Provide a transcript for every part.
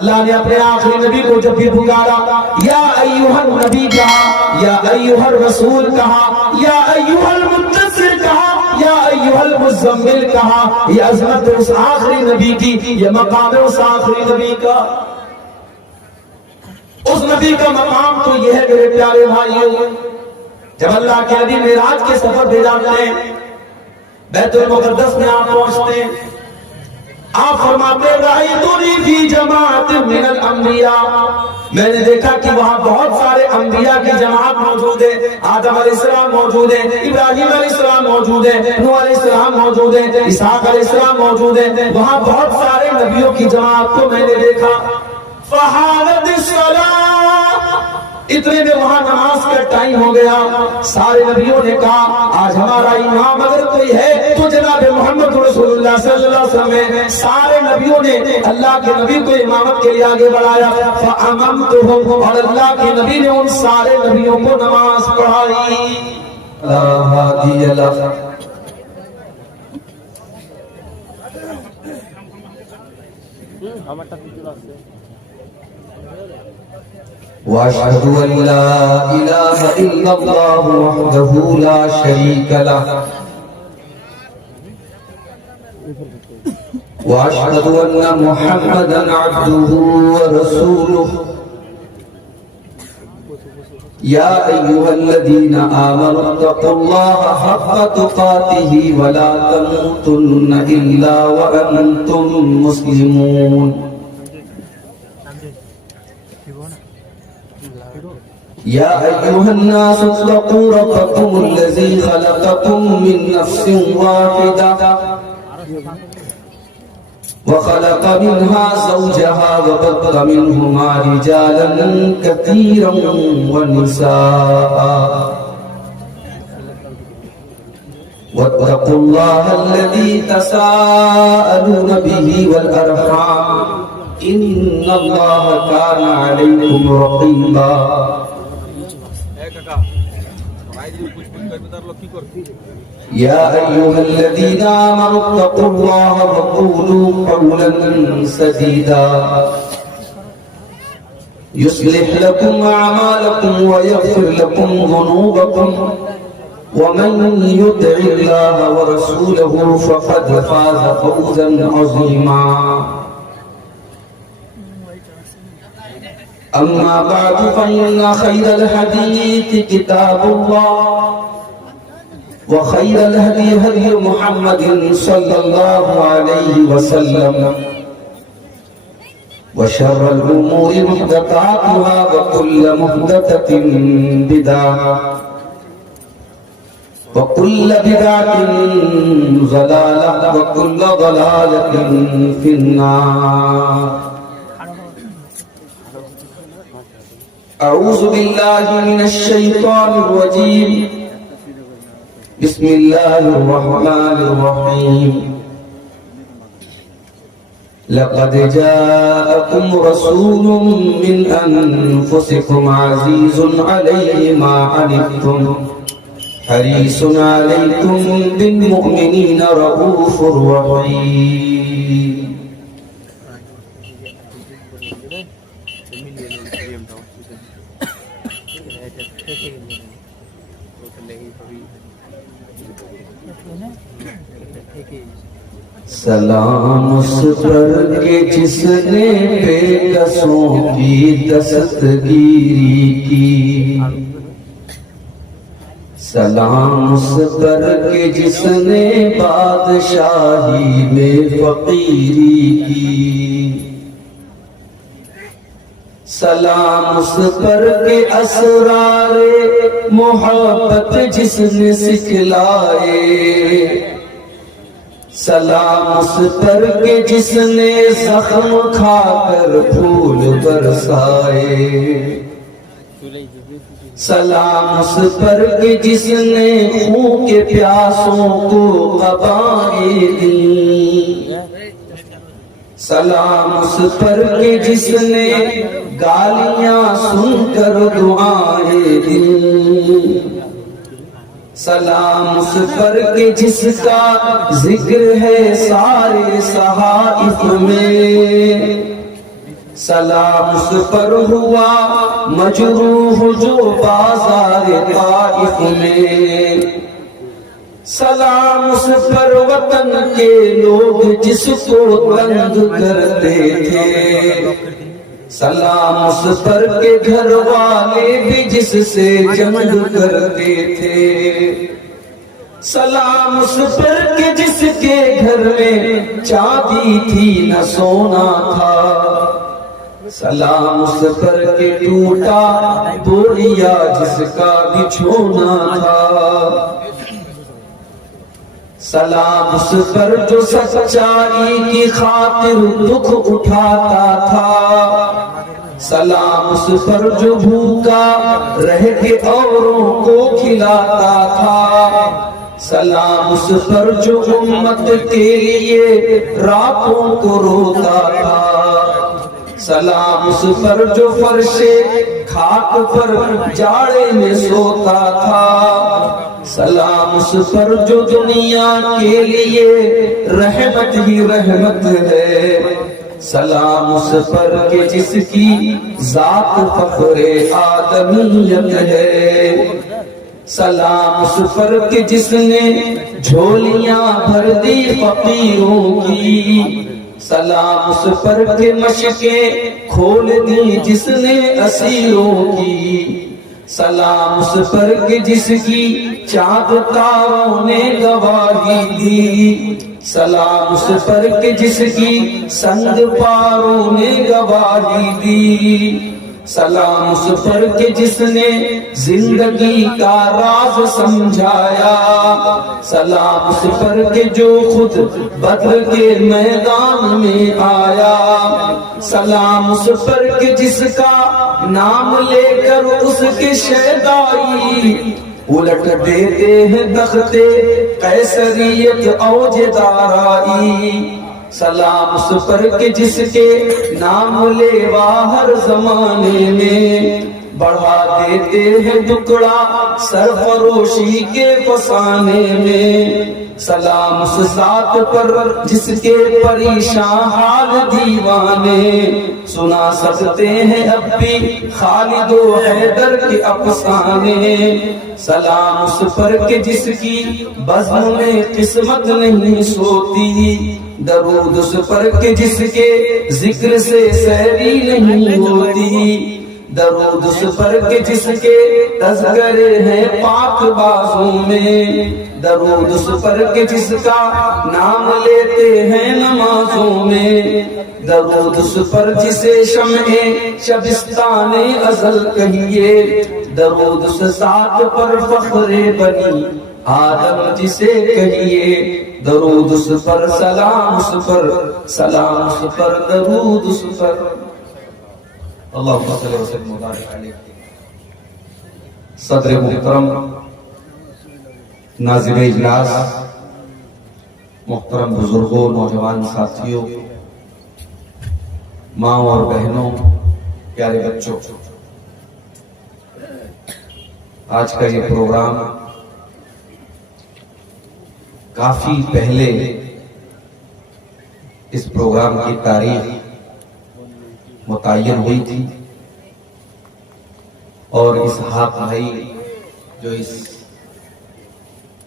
اللہ نے اپنے آخری نبی کو جب بھی پکارا یا ایوہ النبی کہا، یا ایوہ الرسول کہا، یا ایوہ المدثر کہا، یا ایوہ المزمل کہا. یہ عظمت اس آخری نبی کی، یہ مقام اس آخری نبی کا. اس نبی کا مقام تو یہ ہے میرے پیارے بھائیوں، جب اللہ کے نبی معراج کے سفر پہ جاتے ہیں، بیت المقدس میں آپ پہنچتے ہیں، آپ فرماتے رأیتنی فی جماعت من الانبیاء، میں نے دیکھا کہ وہاں بہت سارے انبیاء کی جماعت موجود ہے. آدم علیہ السلام موجود ہے، ابراہیم علیہ السلام موجود ہے، نوح علیہ السلام موجود ہے، اسحاق علیہ السلام موجود ہے. وہاں بہت سارے نبیوں کی جماعت کو میں نے دیکھا. فحانت الصلاۃ، اتنے میں وہاں نماز کا ٹائم ہو گیا. سارے نبیوں نے کہا آج ہمارا امام اگر کوئی ہے تو جناب محمد رسول اللہ صلی اللہ علیہ وسلم ہے. سارے نبیوں نے اللہ کے نبی کو امامت کے لیے آگے بڑھایا. فَأَمَمْتُهُمْ، اور اللہ کے نبی نے ان سارے نبیوں کو نماز پڑھائی. لا ہادی لہ. واشهد ان لا اله الا الله وحده لا شريك له واشهد ان محمدا عبده ورسوله. يا ايها الذين امنوا اتقوا الله حق تقاته ولا تموتن الا وانتم مسلمون. يا أيها الناس اتقوا ربكم الذي خلقكم من نفس واحدة وخلق منها زوجها وبث منهما رجالا كثيرا ونساء واتقوا الله الذي تساءلون به والأرحام إن الله كان عليكم رقيبا. يا أيها الذين آمنوا اتقوا الله وقولوا قولا سديدا يصلح لكم أعمالكم ويغفر لكم ذنوبكم ومن يطع الله ورسوله فقد فاز فوزا عظيما. أما بعد فإن خير الحديث كتاب الله وخير الهدي هدي محمد صلى الله عليه وسلم وشر الأمور محدثاتها وكل محدثة بدعة وكل بدعة ضلالة وكل ضلالة في النار. أعوذ بالله من الشيطان الرجيم. بسم الله الرحمن الرحيم. لقد جاءكم رسول من أنفسكم عزيز عليه ما عنتم حريص عليكم بالمؤمنين رؤوف رحيم. سلام اس پر کہ جس نے بے کسوں کی دستگیری کی. سلام اس پر کہ جس نے بادشاہی میں فقیری کی. سلام اس پر کہ اسرار محبت جس نے سکھلائے. سلام اس پر کہ جس نے زخم کھا کر پھول برسائے. سلام اس پر کہ جس نے خون کے پیاسوں کو قبائیں دیں. سلام اس پر کہ جس نے گالیاں سن کر دعائیں دیں. سلام اس پر کہ جس کا ذکر ہے سارے صحائف میں. سلام اس پر ہوا مجروح جو بازار طائف میں، سلام اس پر وطن کے لوگ جس کو تنگ کرتے تھے، سلام اس پر کے گھر والے بھی جس سے جنگ کرتے تھے، سلام اس پر کے جس کے گھر میں چاندی تھی نہ سونا تھا، سلام اس پر کے ٹوٹا بوریا جس کا بچھونا تھا، سلام اس پر جو سچائی کی خاطر دکھ اٹھاتا تھا، سلام اس پر جو بھوکا رہ کے اوروں کو کھلاتا تھا، سلام اس پر جو امت کے لیے راتوں کو روتا تھا، سلام اس پر جو فرش خاک پر جاڑے میں سوتا تھا، سلام اس پر جو دنیا کے لیے رحمت ہی رحمت ہے، سلام اس پر کہ جس کی ذات فخر آدمیت ہے، سلام اس پر کہ جس نے جھولیاں بھر دی فقیروں کی، سلام اس پر کہ مشکیں کھول دی جس نے اسیروں کی، سلام اس پر کہ جس کی چاند تاروں نے گواہی دی، سلام اس پر کہ جس کی سنگ پاروں نے گواہی دی، سلام اس پر کہ جس نے زندگی کا راز سمجھایا، سلام اس پر کہ جو خود بدر کے میدان میں آیا، سلام اس پر کہ جس کا نام لے کر اس کے شیدائی الٹ دیتے ہیں تختے قیصریت اوج دارائی، سلام اس پر کہ جس کے نام لیوا ہر زمانے میں بڑھا دیتے ہیں ٹکڑا سرفروشی کے فسانے میں، سلام اس ذات پر جس کے پریشان حال دیوانے سنا سکتے ہیں اب بھی خالد و حیدر کے افسانے، سلام اس پر کہ جس کی بزم میں قسمت نہیں سوتی، درود اس پر کہ جس کے ذکر سے سیری نہیں ہوتی، درود اس پر کہ جس کے تذکرے ہیں پاک بازوں میں، درود اس پر کہ جس کا نام لیتے ہیں نمازوں میں، درود اس پر جسے شمع شبستان ازل کہیے، درود اس ذات پر فخر بنی آدم جسے کہیے، درود اس پر سلام اس پر سلام اس پر درود اس پر، اللہم صلی وسلم وبارک علیہ۔ صدر محترم، ناظم اجلاس، محترم بزرگوں، نوجوان ساتھیوں، ماں اور بہنوں، پیارے بچوں، آج کا یہ پروگرام کافی پہلے اس پروگرام کی تاریخ متعین ہوئی تھی، اور اسحاق بھائی جو اس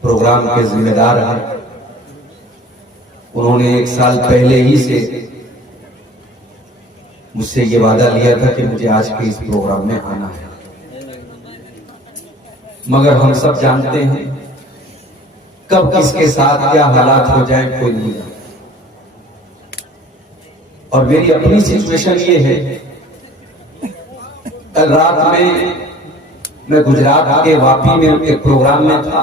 پروگرام کے ذمہ دار ہیں، انہوں نے 1 سال پہلے ہی سے مجھ سے یہ وعدہ لیا تھا کہ مجھے آج کے اس پروگرام میں آنا ہے، مگر ہم سب جانتے ہیں کب کس کے ساتھ کیا حالات ہو جائیں کوئی نہیں جانتا، اور میری اپنی سچویشن یہ ہے، کل رات میں گجرات کے واپی میں ایک پروگرام میں تھا،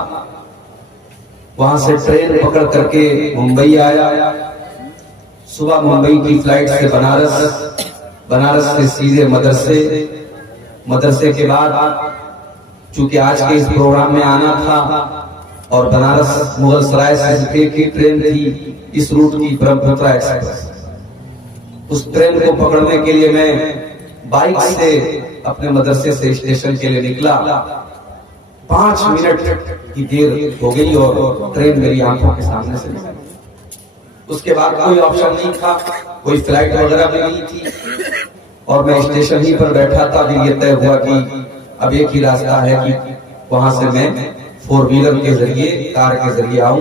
وہاں سے ٹرین پکڑ کر کے ممبئی آیا، صبح ممبئی کی فلائٹ سے بنارس سے سیدھے مدرسے کے بعد چونکہ آج کے اس پروگرام میں آنا تھا، اور بنارس مغل سرائے سے کی ٹرین تھی اس روٹ کی برہمپترا ایکسپریس، اس ٹرین کو پکڑنے کے لیے میں بائک سے اپنے مدرسے سے اسٹیشن کے لیے نکلا، 5 منٹ کی دیر ہو گئی اور ٹرین میری آنکھوں کے سامنے سے نکلی۔ اس کے بعد کوئی آپشن نہیں تھا، کوئی فلائٹ وغیرہ بھی نہیں تھی، اور میں اسٹیشن ہی پر بیٹھا تھا، پھر یہ طے ہوا کہ اب ایک ہی راستہ ہے کہ وہاں سے میں 4 ویلر کے ذریعے، کار کے ذریعے آؤں۔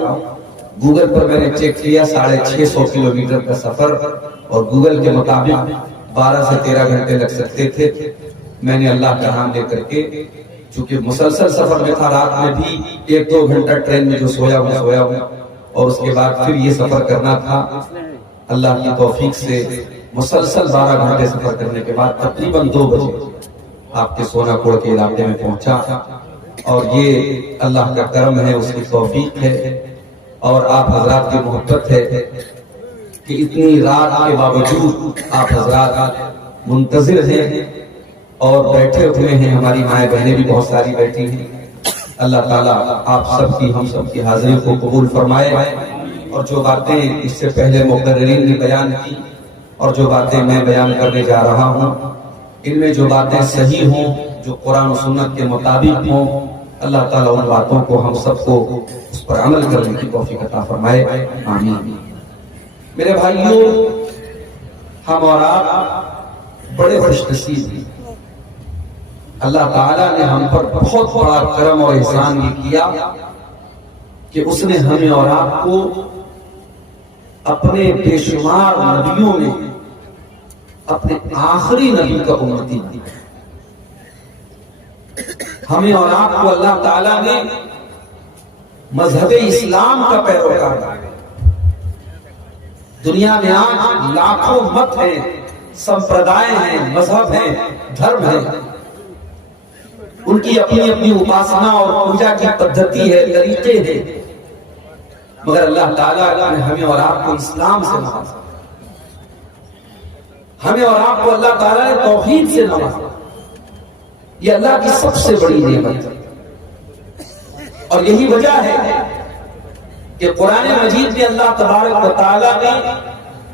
گوگل پر میں نے چیک کیا 650 کلومیٹر کا سفر، اور گوگل کے مطابق 12 سے 13 گھنٹے لگ سکتے تھے۔ میں نے اللہ کا نام لے کر کے، چونکہ مسلسل سفر میں تھا، رات میں بھی 1-2 گھنٹہ ٹرین میں جو سویا ہوں، اور اس کے بعد پھر یہ سفر کرنا تھا۔ اللہ کی توفیق سے مسلسل 12 گھنٹے سفر کرنے کے بعد تقریباً 2 بجے آپ کے سونا کوڑ کے علاقے میں پہنچا، اور یہ اللہ کا کرم ہے، اس کی توفیق ہے، اور آپ حضرات کی محبت ہے کہ اتنی رات کے باوجود آپ حضرات منتظر ہیں اور بیٹھے ہوئے ہیں۔ ہماری مائیں بہنیں بھی بہت ساری بیٹھی ہیں۔ اللہ تعالیٰ آپ سب کی، ہم سب کی حاضری کو قبول فرمائے، اور جو باتیں اس سے پہلے مقررین نے بیان کی اور جو باتیں میں بیان کرنے جا رہا ہوں، ان میں جو باتیں صحیح ہوں، جو قرآن و سنت کے مطابق ہوں، اللہ تعالیٰ ان باتوں کو ہم سب کو اس پر عمل کرنے کی توفیق عطا فرمائے، آمین۔ میرے بھائیوں، ہم اور آپ بڑے خوش نصیب ہیں۔ اللہ تعالیٰ نے ہم پر بہت بڑا کرم اور احسان یہ کیا کہ اس نے ہمیں اور آپ کو اپنے بے شمار نبیوں میں اپنے آخری نبی کا امتی دیا۔ ہمیں اور آپ کو اللہ تعالیٰ نے مذہب اسلام کا پیروکار بنایا۔ دنیا میں آج لاکھوں مت ہیں، سمپردائے ہیں، مذہب ہیں، دھرم ہیں، ان کی اپنی اپنی اپاسنا اور پوجا کی پدھتی ہے، طریقے ہیں، مگر اللہ تعالیٰ نے ہمیں اور آپ کو اسلام سے نوازا، ہمیں اور آپ کو اللہ تعالیٰ نے توحید سے نوازا۔ یہ اللہ کی سب سے بڑی نعمت ہے، اور یہی وجہ ہے کہ قرآن مجید میں اللہ تبارک و تعالیٰ نے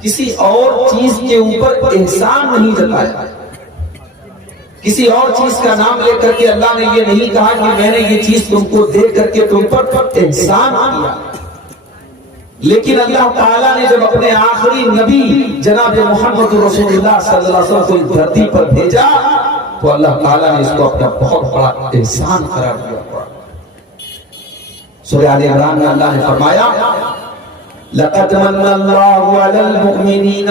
کسی اور چیز کے اوپر احسان نہیں جتایا۔ کسی اور چیز کا نام لے کر کے اللہ نے یہ نہیں کہا کہ میں نے یہ چیز تم کو دے کر کے تم پر احسان کیا، لیکن اللہ تعالیٰ نے جب اپنے آخری نبی جناب محمد رسول اللہ صلی اللہ علیہ وسلم کو دھرتی پر بھیجا تو اللہ تعالیٰ نے اس کو اپنا بہت بڑا احسان قرار دیا۔ سورہ آل عمران میں اللہ نے فرمایا لَقَدْ مَنَّ اللَّهُ عَلَى الْمُؤْمِنِينَ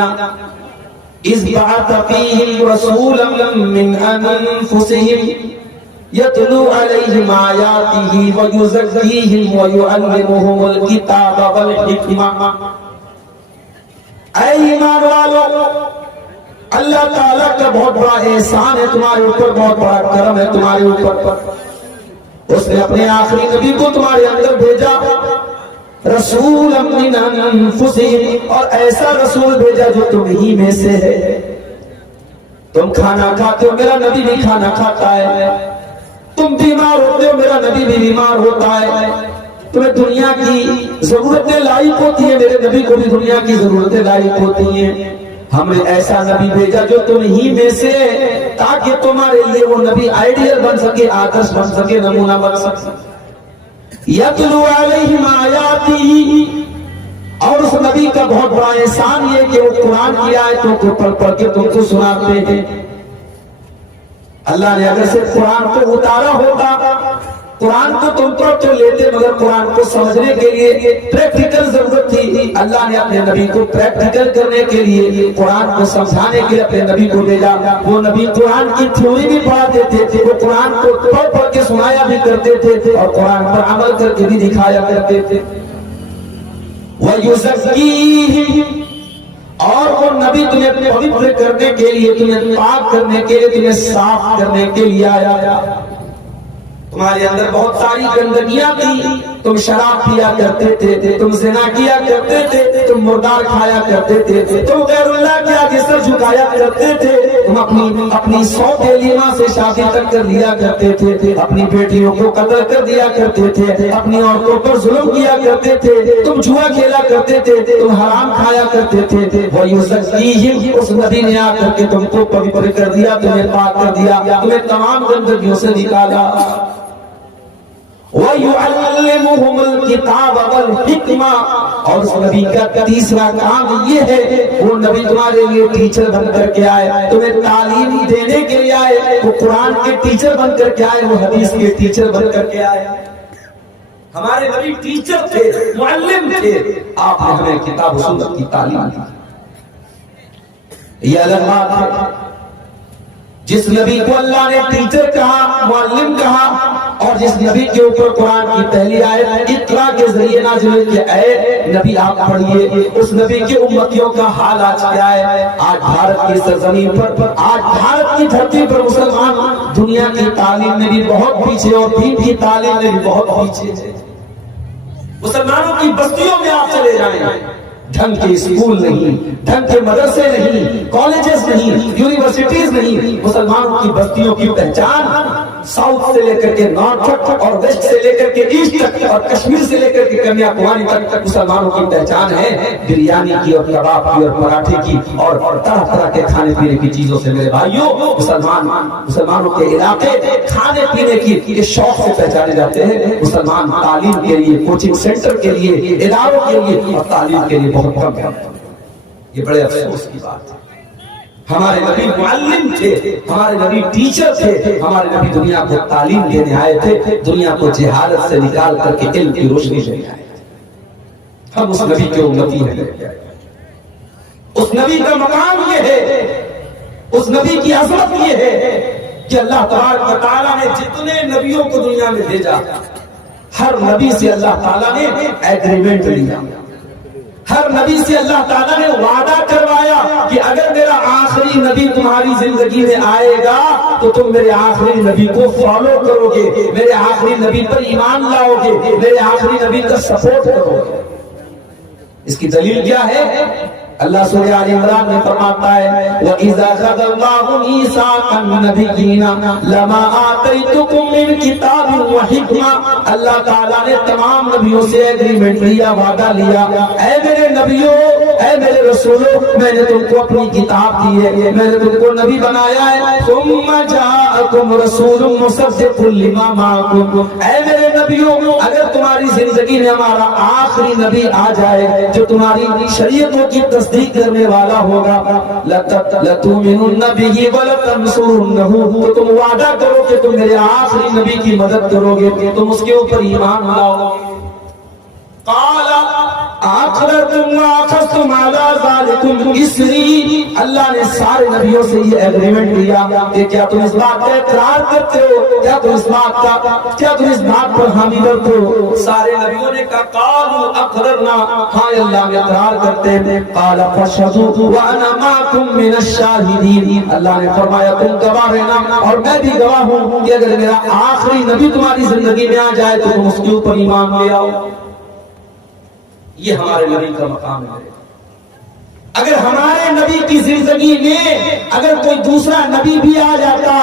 إِذْ بَعَثَ فِيهِمْ رَسُولًا مِّنْ أَنفُسِهِمْ يَتْلُو عَلَيْهِمْ آيَاتِهِ وَيُزَكِّيهِمْ وَيُعَلِّمُهُمُ الْكِتَابَ وَالْحِكْمَةَ۔ اے ایمان والو، اللہ تعالیٰ کا بہت بڑا احسان ہے تمہارے اوپر، بہت بڑا کرم ہے تمہارے اوپر۔ اس نے اپنے آخری نبی کو تمہارے اندر بھیجا، رسول من انفسہم، اور ایسا رسول بھیجا جو تم ہی میں سے ہے۔ تم کھانا کھاتے ہو، میرا نبی بھی کھانا کھاتا ہے۔ تم بیمار ہوتے ہو، میرا نبی بھی بیمار ہوتا ہے۔ تمہیں دنیا کی ضرورتیں لاحق ہوتی ہیں، میرے نبی کو بھی دنیا کی ضرورتیں لاحق ہوتی ہیں۔ ہم نے ایسا نبی بھیجا جو تم ہی میں سے، تاکہ تمہارے لیے وہ نبی آئیڈیل بن سکے، آدرش بن سکے، نمونہ بن سکے۔ یتلو علیہم آیاتہ، اور اس نبی کا بہت بڑا احسان یہ کہ وہ قرآن کی آیتوں کو پڑھ پڑھ کے تم کو سناتے ہیں۔ اللہ نے اگر صرف قرآن کو اتارا ہوتا، قرآن کو تم پڑھ تو لیتے، مگر قرآن کو سمجھنے کے لیے پریکٹیکل ضرورت تھی۔ اللہ نے اپنے نبی کو پریکٹیکل کرنے کے لیے، قرآن کو سمجھانے کے لیے اپنے نبی کو بھیجا۔ وہ نبی قرآن کی تھیوری بھی پڑھا دیتے تھے، وہ قرآن کو پڑھ پڑھ کے سنایا بھی کرتے تھے، اور قرآن پر عمل کر کے بھی دکھایا کرتے تھے۔ وَيُزَكِّيهِمْ، اور وہ نبی تمہیں پوتر کرنے کے لیے، تمہیں پاک کرنے کے لیے، تمہیں صاف کرنے کے لیے آیا۔ تمہارے اندر بہت ساری گندگیاں تھی، تم شراب پیا کرتے تھے، تم زنا کیا کرتے تھے، تم مردار کھایا کرتے تھے، تم غیر اللہ کے آگے سر جھکایا کرتے تھے، تم اپنی 100 بیلیماں سے شادی تک کر لیا کرتے تھے، اپنی بیٹیوں کو قتل کر دیا کرتے تھے، اپنی عورتوں پر ظلم کیا کرتے تھے، تم جوا کھیلا کرتے تھے، تم حرام کھایا کرتے تھے۔ وَيُزَكِّيهِمْ، اس نبی نے آ کر کے تم کو پوتر کر دیا، تمہیں پاک کر دیا، تمہیں تمام گندگیوں سے نکالا۔ وَيُعَلِّمُهُمُ الْكِتَابَ وَالْحِکْمَةَ، اور اس نبی کا تیسرا کام یہ ہے وہ نبی تمہارے لیے ٹیچر بن کر کے آئے، تمہیں تعلیم دینے کے لیے آئے، وہ قرآن کے ٹیچر بن کر کے آئے، وہ حدیث کے ٹیچر بن کر کے آئے۔ ہمارے نبی ٹیچر تھے، معلم تھے، آپ نے ہمیں کتاب و سنت کی تعلیم دی۔ یہ الگ بات ہے، جس نبی کو اللہ نے ٹیچر کہا، معلم کہا، اور جس نبی کے اوپر قرآن کی پہلی آیت اقرا کے ذریعے نازل ہوئی کہ اے نبی آپ پڑھیے، اس نبی کے امتیوں کا حال آج کیا ہے؟ آج بھارت کی سرزمین پر، آج بھارت کی دھرتی پر مسلمان دنیا کی تعلیم میں بھی بہت پیچھے اور دین کی تعلیم میں بھی بہت پیچھے ہے۔ مسلمانوں کی بستیوں میں آپ چلے جائیں، ڈھنگ کے اسکول نہیں، ڈھنگ کے مدرسے نہیں، کالجز نہیں، یونیورسٹیز نہیں، مسلمانوں کی بستیوں کی پہچان ساؤتھ سے لے کر کے نارتھ تک، اور ویسٹ سے لے کر کے ایسٹ تک، اور کشمیر سے لے کر کے کنیا کماری تک مسلمانوں کی پہچان ہے بریانی کی اور کباب کی اور پراٹھے کی اور طرح طرح کے کھانے پینے کی چیزوں سے۔ میرے بھائیوں، مسلمانوں کے علاقے کھانے پینے کی شوق سے پہچانے جاتے ہیں، مسلمان تعلیم کے لیے، کوچنگ سینٹر کے لیے، اداروں کے لیے اور تعلیم کے لیے بہت کم ہے۔ یہ بڑے افسوس کی بات ہے۔ ہمارے نبی معلم تھے، ہمارے نبی ٹیچر تھے، ہمارے نبی دنیا کو تعلیم دینے آئے تھے، دنیا کو جہالت سے نکال کر کے علم کی روشنی دینے آئے تھے۔ ہم اس نبی کے امتی ہیں، اس نبی کا مقام یہ ہے، اس نبی کی عظمت یہ ہے کہ اللہ تبارک و تعالیٰ نے جتنے نبیوں کو دنیا میں بھیجا، ہر نبی سے اللہ تعالیٰ نے ایگریمنٹ لیا، ہر نبی سے اللہ تعالیٰ نے وعدہ کروایا کہ اگر میرا آخری نبی تمہاری زندگی میں آئے گا تو تم میرے آخری نبی کو فالو کرو گے، میرے آخری نبی پر ایمان لاؤ گے، میرے آخری نبی کا سپورٹ کرو گے۔ اس کی دلیل کیا ہے؟ اللہ سورہ آل عمران میں فرماتا ہے وَإِذَا أَخَذَ اللَّهُ مِيثَاقَ النَّبِيِّينَ لَمَا آتَيْتُكُم مِّن كِتَابٍ وَحِکْمَةٍ، اللہ تعالیٰ نے تمام نبیوں سے ایگریمنٹ لیا، وعدہ لیا، اے میرے نبیوں، اے میرے رسولوں، میں نے تم کو اپنی کتاب دی ہے، میں نے تم کو نبی بنایا ہے، ثُمَّ جَاءَكُمْ رَسُولٌ مُصَدِّقٌ لِّمَا مَعَكُمْ، اے میرے نبیوں، اگر تمہاری زندگی میں ہمارا آخری نبی آ جائے جو تمہاری شریعتوں کی تصدیق کرنے والا ہوگا، لَتُؤْمِنُنَّ بِهِ وَلَتَنصُرُنَّهُ، تو تم وعدہ کرو کہ تم میرے آخری نبی کی مدد کرو گے، تم اس کے اوپر ایمان لاؤ گے۔ قَالَ أَقْرَرْتُمْ وَأَخَذْتُمْ عَلَىٰ ذَٰلِكُمْ إِصْرِي، اللہ نے سارے نبیوں سے یہ ایگریمنٹ لیا کہ کیا تم اس بات کا اقرار کرتے ہو، کیا تم اس بات پر حامی بنتے ہو؟ سارے نبیوں نے کہا قالوا اقررنا، ہاں اللہ میں اقرار کرتے ہیں۔ قال فاشهدوا وأنا معكم من الشاهدين، اللہ نے فرمایا تم گواہ رہنا اور میں بھی گواہ ہوں کہ اگر میرا آخری نبی تمہاری زندگی میں آ جائے تو تم اس کے اوپر ایمان لے آؤ۔ یہ ہمارے نبی کا مقام ہے۔ اگر ہمارے نبی کی زندگی میں اگر کوئی دوسرا نبی بھی آ جاتا،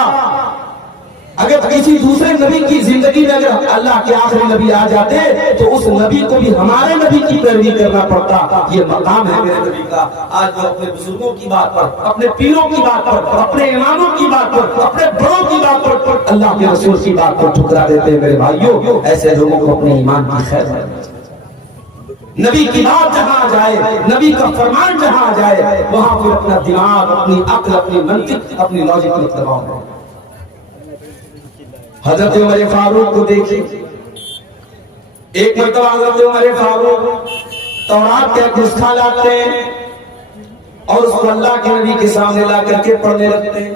اگر کسی دوسرے نبی کی زندگی میں اگر اللہ کے آخری نبی آ جاتے تو اس نبی کو بھی ہمارے نبی کی پیروی کرنا پڑتا۔ یہ مقام ہے میرے نبی کا۔ آج وہ اپنے بزرگوں کی بات پر، اپنے پیروں کی بات پر، اپنے اماموں کی بات پر، اپنے بڑوں کی بات پر، اللہ کے رسول کی بات پر ٹھکرا دیتے ہیں۔ میرے بھائیوں، ایسے لوگوں کو اپنے ایمان کی خیر ہے۔ نبی کی بات جہاں جائے، نبی کا فرمان جہاں جائے، وہاں پھر اپنا دماغ، اپنی عقل، اپنی منطق، اپنی لاجک مت لگاؤ۔ حضرت عمر فاروق کو دیکھیں، ایک مرتبہ حضرت عمر فاروق تورات کا ایک نسخہ لاتے ہیں اور اس کو اللہ کے نبی کے سامنے لا کر کے پڑھنے لگتے ہیں۔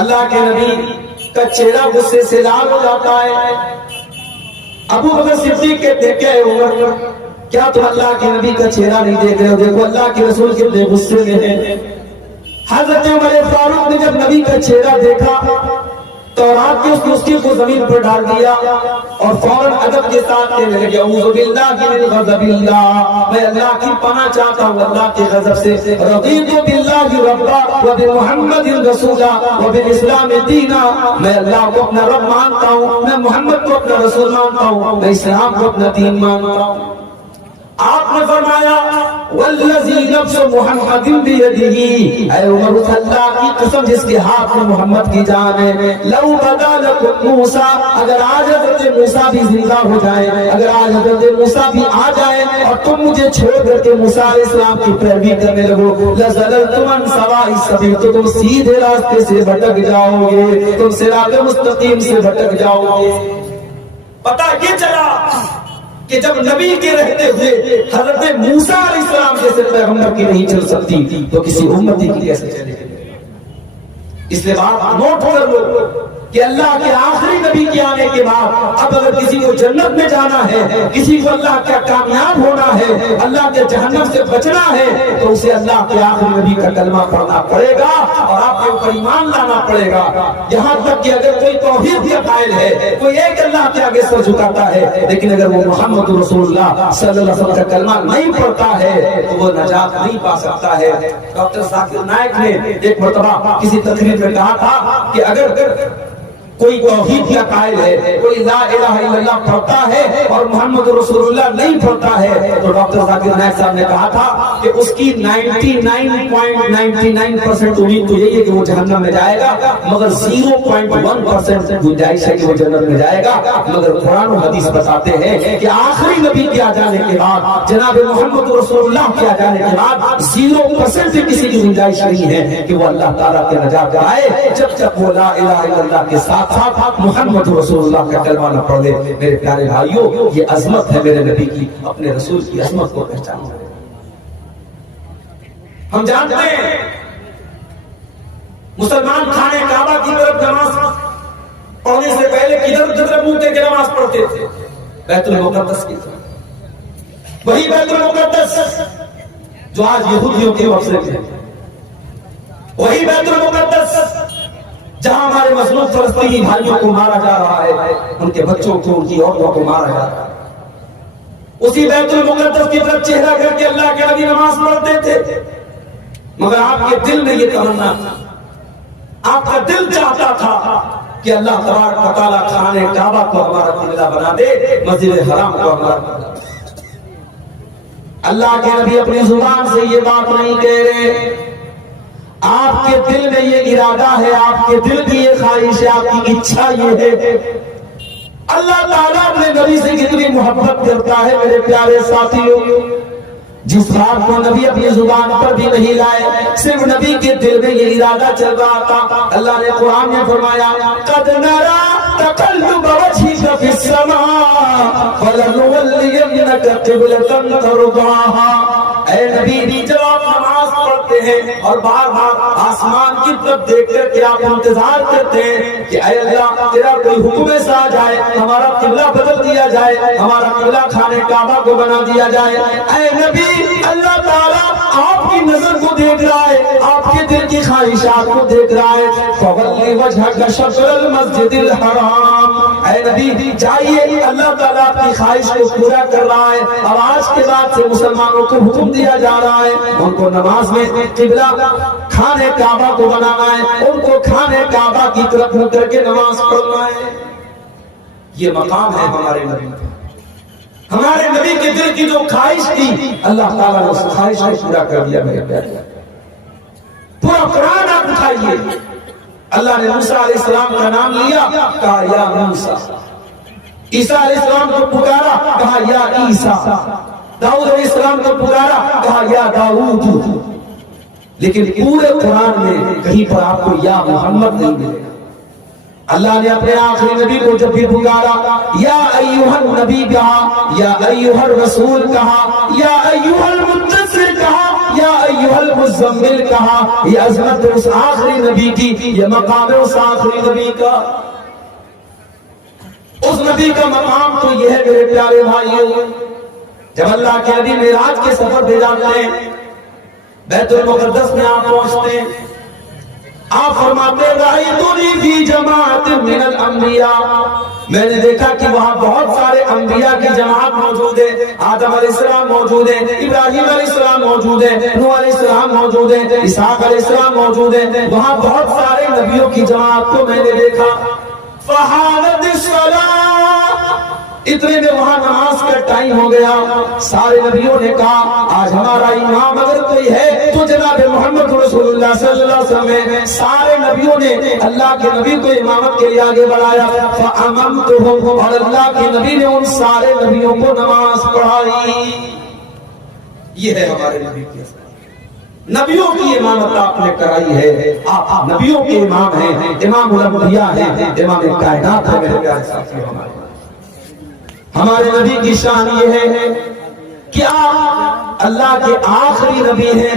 اللہ کے نبی کا چہرہ غصے سے لال ہو جاتا ہے۔ ابو بکر صدیق کہتے ہیں کہ عمر کیا تم اللہ کے نبی کا چہرہ نہیں دیکھ رہے ہو؟ دیکھو اللہ کے رسول کتنے غصے میں ہیں۔ حضرت عمر فاروق نے جب نبی کا چہرہ دیکھا تورات کے اس نسخے کو زمین پر ڈال دیا اور فوراً ادب کے ساتھ کہنے لگے اعوذ باللہ من غضب اللہ، میں اللہ کی پناہ چاہتا ہوں اللہ کے غضب سے۔ رضیت باللہ ربا وبمحمد رسولا وبالاسلام دینا، میں اللہ کو اپنا رب مانتا ہوں، میں محمد کو اپنا رسول مانتا ہوں، میں اسلام کو اپنا دین مانتا ہوں۔ آپ نے فرمایا والذی نفس محمد بیدہ، اے عمر اس اللہ کی قسم جس کے ہاتھ میں محمد کی جان ہے، لو بدا لکم موسیٰ، اگر آج حضرت موسیٰ بھی زندہ ہو جائیں، اگر آج حضرت موسیٰ بھی آ جائیں اور تم مجھے چھوڑ کر کے موسیٰ علیہ السلام کی پیروی کرنے لگو، لزللتم عن سواء السبیل، تو تم سیدھے راستے سے بھٹک جاؤ گے، تم صراط مستقیم سے بھٹک جاؤ گے۔ پتہ یہ چلا کہ جب نبی کے رہتے ہوئے حضرت موسیٰ علیہ السلام جیسے پیغمبر کی نہیں چل سکتی تو کسی امتی کی کیسے چلے گی؟ اس لیے بات نوٹ کر لو کہ اللہ کے آخری نبی کے آنے کے بعد اب اگر کسی کو جنت میں جانا ہے، کسی کو اللہ کا کامیاب ہونا ہے، اللہ کے جہنم سے بچنا ہے، تو اسے اللہ کے آخری نبی کا کلمہ پڑھنا پڑے گا اور آپ کے اوپر ایمان لانا پڑے گا۔ یہاں تک کہ اگر کوئی توحید کا قائل ہے، کوئی ایک اللہ کے آگے سر جھکاتا ہے، لیکن اگر وہ محمد رسول اللہ صلی اللہ علیہ وسلم کا کلمہ نہیں پڑھتا ہے تو وہ نجات نہیں پا سکتا ہے۔ ڈاکٹر ذاکر نائک نے ایک مرتبہ کسی تقریر میں کہا تھا کہ اگر کوئی توحید کا قائل ہے، کوئی لا الہ الا اللہ پڑھتا ہے اور محمد رسول اللہ نہیں پڑھتا ہے، تو ڈاکٹر ذاکر نائک صاحب نے کہا تھا کہ اس کی 99.99% امید تو یہی ہے کہ وہ جہنم میں جائے گا، مگر 0.1% گنجائش ہے کہ وہ جنت میں جائے گا۔ مگر قرآن و حدیث بتاتے ہیں کہ آخری نبی کے آ جانے کے بعد، جناب محمد رسول اللہ کے آ جانے کے بعد 0% کسی کی گنجائش نہیں ہے کہ وہ اللہ تعالیٰ کے نجات پائے، جب تک وہ لا الہ الا اللہ کے ساتھ محمد رسول اللہ کا کلمہ نہ پڑھ لے۔ میرے پیارے بھائیوں، یہ عظمت ہے میرے نبی کی، اپنے رسول کی عظمت کو پہچانو۔ ہم جانتے ہیں مسلمان خانے کعبہ کی طرف نماز پڑھنے سے پہلے کدھر منہ کے نماز پڑھتے تھے؟ بیت المقدس کی طرف۔ وہی بیت المقدس جو آج یہودیوں کے قبضے میں ہے، وہی بیت المقدس جہاں ہمارے مظلوم فلسطینی بھائیوں کو مارا جا رہا ہے، ان کے بچوں کو، ان کی عورتوں کو مارا جا رہا ہے، اسی بیت المقدس کی طرف چہرہ کر کے اللہ کے نبی نماز پڑھتے تھے۔ مگر آپ کے دل میں یہ تمنا، آپ کا دل چاہتا تھا کہ اللہ تبارک و تعالیٰ خانے کعبہ کو ہمارا قبلہ بنا دے، مسجد حرام کو ہمارا قبلہ۔ اللہ کے نبی اپنی زبان سے یہ بات نہیں کہہ رہے، آپ کے دل میں یہ ارادہ ہے، آپ کے دل کی یہ خواہش ہے، آپ کی اچھا یہ ہے۔ اللہ تعالیٰ اپنے نبی سے کتنی محبت کرتا ہے میرے پیارے ساتھیوں، جس بات کو نبی اپنی زبان پر بھی نہیں لائے، صرف نبی کے دل میں یہ ارادہ چل رہا تھا۔ اللہ نے قرآن میں فرمایا قَدْ نَرَىٰ تَقَلُّبَ وَجْهِكَ فِي السَّمَاءِ فَلَنُوَلِّيَنَّكَ قِبْلَةً تَرْضَاهَا۔ اے نبی، جب آپ نماز پڑھتے ہیں اور بار بار آسمان کی طرف دیکھ کر کے آپ انتظار کرتے ہیں کہ اے اللہ تیرا کوئی حکم ایسا آ جائے، ہمارا قبلہ بدل دیا جائے، ہمارا قبلہ خانے کعبہ کو بنا دیا جائے، اے نبی اللہ تعالیٰ آپ کی نظر کو دیکھ رہا ہے، آپ کے دل کی خواہشات کو دیکھ رہا ہے۔ فَوَلِّ وَجْهَكَ شَطْرَ الْمَسْجِدِ الْحَرَامِ، اے نبی جائیے، اللہ تعالیٰ آپ کی خواہش کو پورا کر رہا ہے۔ اب آج کے بعد سے مسلمانوں کو حکم دیا جا رہا ہے ان کو نماز میں قبلہ خانے کعبہ کو بنانا ہے، ان کو خانے کعبہ کی طرف منہ کر کے نماز پڑھنا ہے۔ یہ مقام ہے ہمارے نبی کا۔ ہمارے نبی کے دل کی جو خواہش تھی، اللہ تعالیٰ نے اس خواہش کو پورا کر دیا۔ میرے پیارے، پورا قرآن آپ اٹھائیے، اللہ نے موسیٰ علیہ السلام کا نام لیا، کہا یا موسیٰ۔ عیسیٰ علیہ السلام کو پکارا، کہا یا عیسیٰ۔ داؤد علیہ السلام کو پکارا، کہا یا داؤد۔ لیکن پورے قرآن میں کہیں پر آپ کو یا محمد نہیں ملے گا۔ اللہ نے اپنے آخری نبی کو جب بھی پکارا، یا ایوہ النبی کہا، یا ایوہ الرسول کہا، یا ایوہ المدثر کہا، یا ایوہ المزمل کہا۔ یہ عظمت اس آخری نبی کی، یہ مقام ہے اس آخری نبی کا۔ اس نبی کا مقام تو یہ ہے میرے پیارے بھائیوں، جب اللہ کے نبی معراج کے سفر پہ جاتے ہیں، بیت المقدس میں آپ پہنچتے ہیں، آپ فرماتے ہیں رأیتنی فی جماعت من الانبیاء، میں نے دیکھا کہ وہاں بہت سارے انبیاء کی جماعت موجود ہے، آدم علیہ السلام موجود ہے، ابراہیم علیہ السلام موجود ہے، نوح علیہ السلام موجود ہے، اسحاق علیہ السلام موجود ہے، وہاں بہت سارے نبیوں کی جماعت کو میں نے دیکھا۔ فحانت الصلاۃ، اتنے میں وہاں نماز کا ٹائم ہو گیا. سارے نبیوں نے کہا آج ہمارا امام اگر کوئی ہے تو جناب محمد رسول اللہ صلی اللہ علیہ وسلم ہے. سارے نبیوں نے اللہ کے نبی کو امامت کے لیے آگے بڑھایا. فَأَمَمْتُهُمْ، اور اللہ کے نبی نے ان سارے نبیوں کو نماز پڑھائی. یہ ہے ہمارے نبی کی نبیوں کی امامت آپ نے کرائی ہے. آپ نبیوں کے امام ہیں، امام الانبیاء ہیں، امام کائنات ہیں. میرے پیارے ساتھیو، ہمارے نبی کی شان یہ ہے کہ آپ اللہ کے آخری نبی ہیں.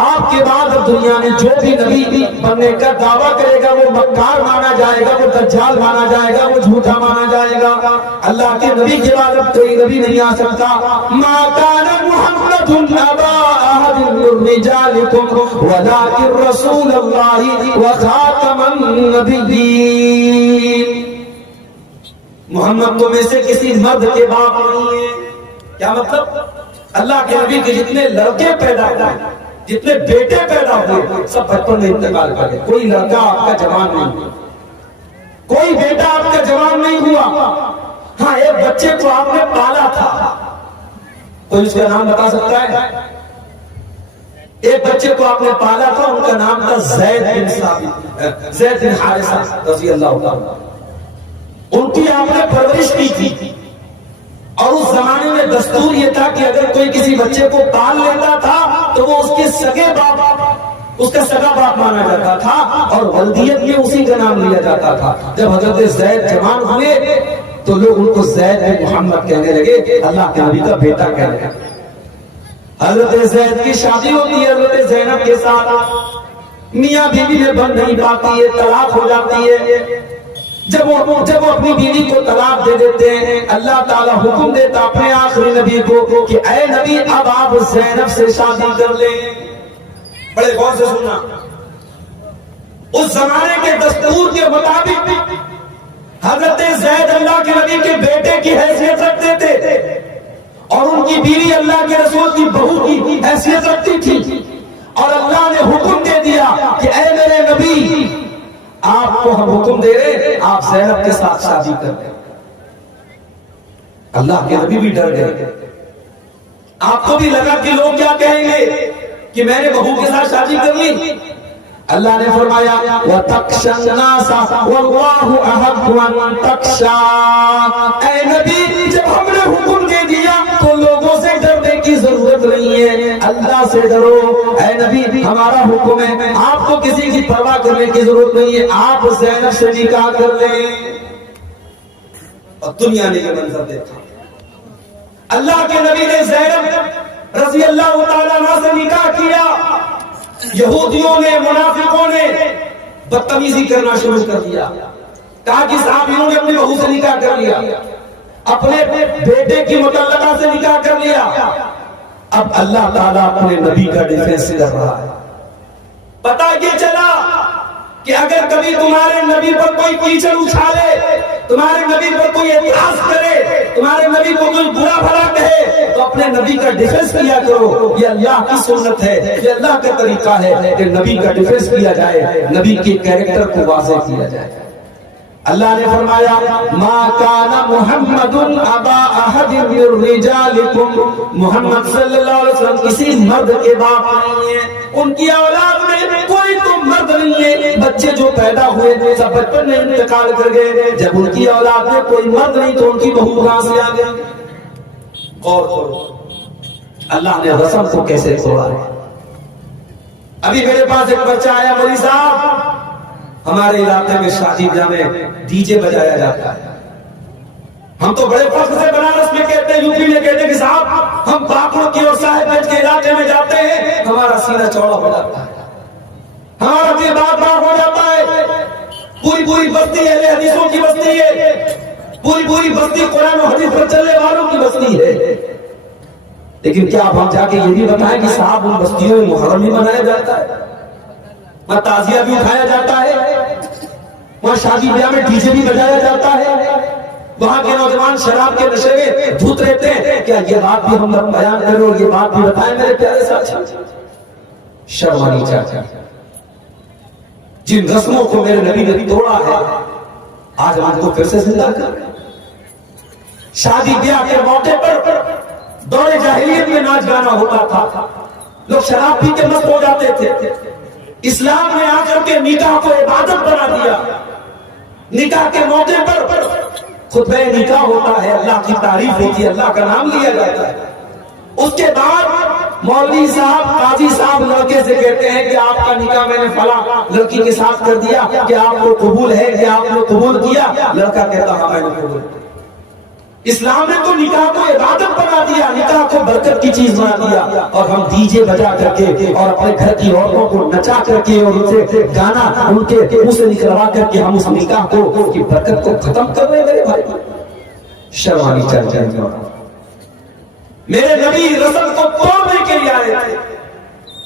آپ کے بعد دنیا میں جو بھی نبی بننے کا دعویٰ کرے گا وہ مکار مانا جائے گا، وہ دجال مانا جائے گا، وہ جھوٹا مانا جائے گا. اللہ کے نبی کے بعد اب کوئی نبی نہیں آ سکتا. ما کان محمد ابا احد من رجالکم ولکن رسول اللہ وخاتم النبیین. محمد تو میں سے کسی مرد کے باپ نہیں ہے. کیا مطلب؟ اللہ کے نبی کے جتنے لڑکے پیدا ہوئے، جتنے بیٹے پیدا ہوئے، سب بچپن میں انتقال کر گئے. کوئی لڑکا آپ کا جوان نہیں ہوا، کوئی بیٹا آپ کا جوان نہیں ہوا. ہاں، ایک بچے کو آپ نے پالا تھا. کوئی اس کا نام بتا سکتا ہے؟ ایک بچے کو آپ نے پالا تھا، ان کا نام تھا زید بن ثابت، زید بن حارثہ رضی اللہ عنہ. ان کی آپ نے پرورش کی تھی. اور اس زمانے میں دستور یہ تھا کہ اگر کوئی کسی بچے کو پال لیتا تھا تو وہ اس کے سگے باپ، اس کا سگا باپ مانا جاتا تھا، اور ولدیت میں اسی کا نام لیا جاتا تھا. جب حضرت زید جوان ہوئے تو لوگ ان کو زید بن محمد کہنے لگے، اللہ کے نبی کا بیٹا کہنے لگے. حضرت زید کی شادی ہوتی ہے حضرت زینب کے ساتھ. میاں بیوی میں بن نہیں پاتی ہے، طلاق ہو جاتی ہے. جب وہ اپنی بیوی کو طلاق دے دیتے ہیں، اللہ تعالیٰ حکم دیتا اپنے آخری نبی کو کہ اے نبی اب آپ زینب سے شادی کر لیں. بڑے غور سے سننا، اس زمانے کے دستور کے مطابق حضرت زید اللہ کے نبی کے بیٹے کی حیثیت رکھتے تھے اور ان کی بیوی اللہ کے رسول کی بہو کی حیثیت رکھتی تھی. اور اللہ نے حکم دے دیا کہ اے میرے نبی، آپ کو ہم حکم دے رہے آپ زینب کے ساتھ شادی کر لیں. اللہ کے نبی بھی ڈر گئے. آپ کو بھی لگا کہ لوگ کیا کہیں گے کہ میں نے بہو کے ساتھ شادی کر لی. اللہ نے فرمایا وَتَخْشَى النَّاسَ وَاللَّهُ أَحَقُّ أَن تَخْشَىٰ. اے نبی، جب ہم نے حکم دے دیا تو لوگوں سے ڈرنے کی ضرورت نہیں ہے، اللہ سے ڈرو. اے نبی، ہمارا حکم ہے، آپ کو کسی کی پرواہ کرنے کی ضرورت نہیں ہے، آپ زینب سے نکاح کر لیں. اور دنیا نے یہ منظر دیکھا. اللہ کے نبی نے زینب رضی اللہ تعالیٰ عنہ سے نکاح کیا. یہودیوں نے، منافقوں نے بدتمیزی کرنا شروع کر دیا. کہا کہ صحابیوں نے اپنی بہو سے نکاح کر لیا، اپنے بیٹے کی مطلقہ سے نکاح کر لیا. اب اللہ تعالیٰ اپنے نبی کا ڈیفنس کر رہا ہے. پتہ یہ چلا کہ اگر کبھی تمہارے نبی پر کوئی کیچڑ اچھالے، تمہارے نبی پر کوئی اعتراض کرے، تمہارے نبی کو کوئی برا بھلا کہے تو اپنے نبی کا ڈیفنس کیا کرو. یہ اللہ کی سنت ہے، یہ اللہ کا طریقہ ہے کہ نبی کا ڈیفنس کیا جائے، نبی کے کیریکٹر کو واضح کیا جائے. اللہ نے فرمایا ما کان محمد ابا احد من رجالکم. محمد صلی اللہ علیہ وسلم کسی مرد کے باپ نہیں ہیں، ان کی اولاد میں کوئی تو مرد نہیں ہے. بچے جو پیدا ہوئے سب بچپن میں انتقال کر گئے. جب ان کی اولاد میں کوئی مرد نہیں تو ان کی بہو کہاں سے آ گئی؟ غور کرو اللہ نے رسم کو کیسے توڑا ہے. ابھی میرے پاس ایک بچہ آیا، مولوی صاحب ہمارے علاقے میں شادی بیاہ میں ڈی جے بجایا جاتا ہے. ہم تو بڑے فخر سے بنارس میں کہتے ہیں، یوپی میں کہتے ہیں کہ صاحب ہم باقوں کی اور صاحب گنج کے علاقے میں جاتے ہیں، ہمارا سینہ چوڑا ہو جاتا ہے، ہمارا دل باغ باغ ہو جاتا ہے. پوری بستی اہل حدیثوں کی بستی ہے، پوری بستی قرآن و حدیث پر چلنے والوں کی بستی ہے. لیکن کیا آپ ہم جا کے یہ بھی بتائیں کہ صاحب ان بستیوں میں محرم بھی منایا جاتا ہے، وہاں تعزیہ بھی اٹھایا جاتا ہے، وہاں شادی بیاہ میں ڈی جے بھی بجایا جاتا ہے، وہاں کے نوجوان شراب کے نشے میں دھوت رہتے ہیں؟ کیا یہ بات بھی ہم بیان کریں اور یہ بات بھی بتائیں میرے پیارے ساتھی؟ شرم آنی چاہیے. جن رسموں کو میرے نبی نے توڑا ہے آج ہم کو پھر سے زندہ کر رہے ہیں. شادی بیاہ کے موقع پر دور جاہلیت میں ناچ گانا ہوتا تھا، لوگ شراب پی کے مست ہو جاتے تھے. اسلام نے آ کر کے نکاح کو عبادت بنا دیا. نکاح کے موقع پر خطبہ نکاح ہوتا ہے، اللہ کی تعریف ہوتی ہے، اللہ کا نام لیا جاتا ہے. اس کے بعد مولوی صاحب قاضی صاحب لڑکے سے کہتے ہیں کہ آپ کا نکاح میں نے فلاں لڑکی کے ساتھ کر دیا، کہ آپ کو قبول ہے، کہ آپ نے قبول کیا؟ لڑکا کہتا ہاں میں نے قبول. اسلام نے تو نکاح کو عبادت بنا دیا، نکاح کو برکت کی چیز بنا دیا، اور ہم ڈی جے بجا کر کے اور اپنے گھر کی عورتوں کو نچا کر کے اور ان سے گانا ان کے منہ سے نکلوا کر کے ہم اس نکاح کو، اس کی برکت کو ختم کر رہے ہیں. میرے بھائی شرم آنی چاہیے. میرے نبی رسم کو توڑنے کے لیے آئے تھے.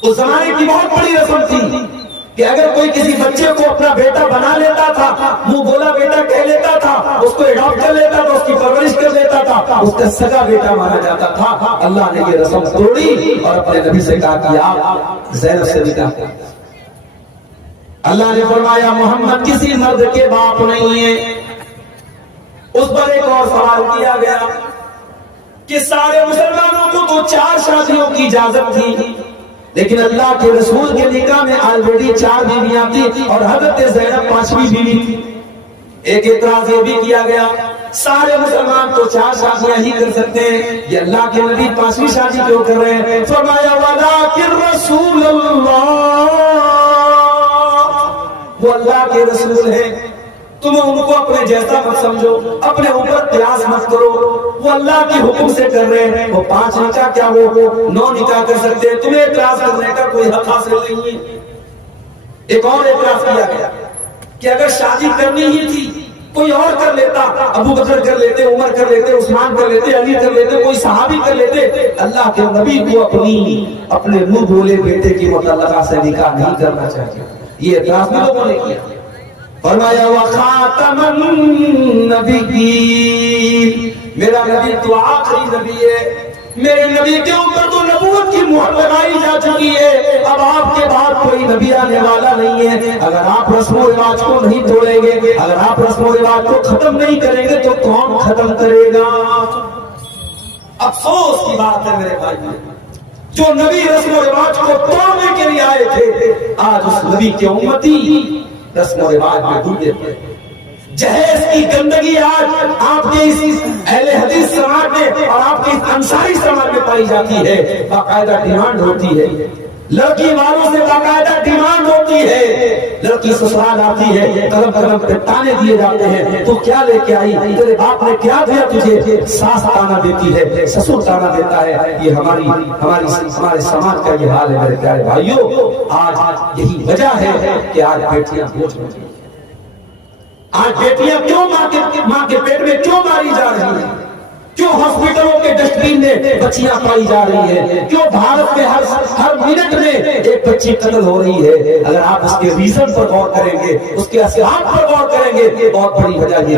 اس زمانے کی بہت بڑی رسم تھی کہ اگر کوئی کسی بچے کو اپنا بیٹا بنا لیتا تھا، منہ بولا بیٹا کہہ لیتا تھا، اس کو اڈاپٹ کر لیتا تھا، اس کی پرورش کر لیتا تھا، اس کا سگا بیٹا مانا جاتا تھا. اللہ نے یہ رسم توڑی اور اپنے نبی سے کہا کہ آپ زینب سے نکاح کریں. اللہ نے فرمایا محمد کسی مرد کے باپ نہیں ہے. اس پر ایک اور سوال کیا گیا کہ سارے مسلمانوں کو تو 4 شادیوں کی اجازت تھی، لیکن اللہ کے رسول کے نکاح میں آلریڈی 4 بیویاں تھی اور حضرت زینب 5ویں بیوی تھی. ایک اعتراض یہ بھی کیا گیا سارے مسلمان تو 4 شادیاں ہی کر سکتے ہیں، یہ اللہ کے نبی 5ویں شادی کیوں کر رہے ہیں؟ فرمایا وَلَٰكِن رَّسُولَ اللَّهِ، وہ اللہ کے رسول ہیں، تم ان کو اپنے جیسا مت سمجھو، اپنے اوپر قیاس مت کرو. وہ اللہ کے حکم سے کر رہے ہیں. وہ 5 نکاح کیا وہ 9 نکاح کر سکتے ہیں، تمہیں اعتراض کرنے کا کوئی حق حاصل نہیں ہے. ایک اور اعتراض کیا گیا کہ اگر شادی کرنی ہی تھی کوئی اور کر لیتا، ابو بکر کر لیتے، عمر کر لیتے، عثمان کر لیتے، علی کر لیتے، کوئی صحابی کر لیتے. اللہ کے نبی کو اپنے منہ بولے بیٹے کی مطلقہ سے نکاح نہیں کرنا چاہیے. یہ اعتراض بھی لوگوں نے کیا. فرمایا وخاتم النبیین، میرا نبی تو آخری نبی ہے، میرے نبی کے اوپر تو نبوت کی مہر لگائی جا چکی ہے. اب آپ کے بعد کوئی نبی آنے والا نہیں ہے. اگر آپ رسم و رواج کو نہیں توڑیں گے، اگر آپ رسم و رواج کو ختم نہیں کریں گے تو کون ختم کرے گا؟ افسوس کی بات ہے میرے بھائی، جو نبی رسم و رواج کو توڑنے کے لیے آئے تھے آج اس نبی کے امتی رسم و رواج میں ڈوب دیتے. جہیز کی گندگی آج آپ کے اس اہل حدیث سماج میں اور آپ کے اس انصاری سماج میں پائی جاتی ہے. باقاعدہ ڈیمانڈ ہوتی ہے، لڑکی والوں سے باقاعدہ ڈیمانڈ ہوتی ہے. لڑکی سسرال آتی ہے، قدم قدم پہ تانے دیے جاتے ہیں، تو کیا لے کے آئی، تیرے باپ نے کیا دیا تجھے؟ ساس تانا دیتی ہے، سسر تانا دیتا ہے. یہ ہمارے سماج کا یہ حال ہے میرے پیارے بھائیوں. آج یہی وجہ ہے کہ آج بیٹیاں بوجھ بن گئی. آج بیٹیاں کیوں ماں کے پیٹ میں کیوں ماری جا رہی ہیں؟ کیوں ہاسپٹلوں کے ڈسٹ بین میں بچیاں پائی جا رہی ہیں؟ کیوں بھارت میں ہر منٹ میں ایک بچی قتل ہو رہی ہے؟ اگر آپ اس کے ریزن پر غور کریں گے، اس کے اسباب پر غور کریں گے، بہت بڑی وجہ یہ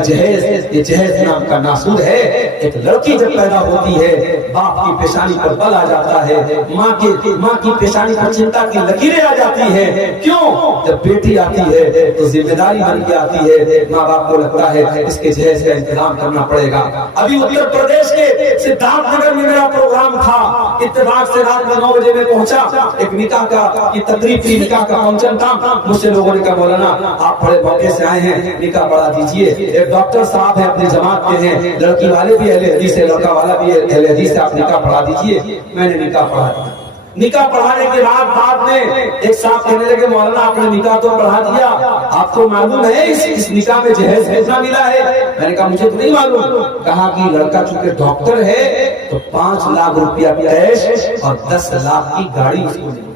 جہیز نام کا ناسور ہے. ایک لڑکی جب پیدا ہوتی ہے باپ کی پیشانی پر بل آ جاتا ہے، ماں کی پیشانی پر چنتا کی لکیریں آ جاتی ہیں. کیوں؟ جب بیٹی آتی ہے تو ذمہ داری بن کے آتی ہے. ماں باپ کو لگتا ہے اس کے جہیز کا انتظام کرنا پڑے گا. ابھی اتر پردیش کے سدھارتھ نگر میں میرا پروگرام تھا، اتفاق سے رات میں 9 بجے میں پہنچا. ایک نکاح کا تقریب تھی، نکاح کا فنکشن تھا. مجھ سے لوگوں نے کہا مولانا آپ بڑے موقع سے آئے ہیں، نکاح پڑھا دیجیے. ایک ڈاکٹر صاحب ہیں اپنی جماعت کے ہیں، لڑکی والے بھی اہل حدیث ہے، لڑکا والا بھی اہل حدیث ہے، آپ نکاح پڑھا دیجیے. میں نے نکاح پڑھا دیا. نکاح پڑھانے کے بعد میں ایک صاحب کہنے لگے مولانا آپ نے نکاح تو پڑھا دیا، آپ کو معلوم ہے اس نکاح میں جہیز کتنا ملا ہے؟ میں نے کہا مجھے تو نہیں معلوم. کہا کہ لڑکا چونکہ ڈاکٹر ہے تو 5 لاکھ روپیہ کیش اور 10 لاکھ کی گاڑی اس کو ملی.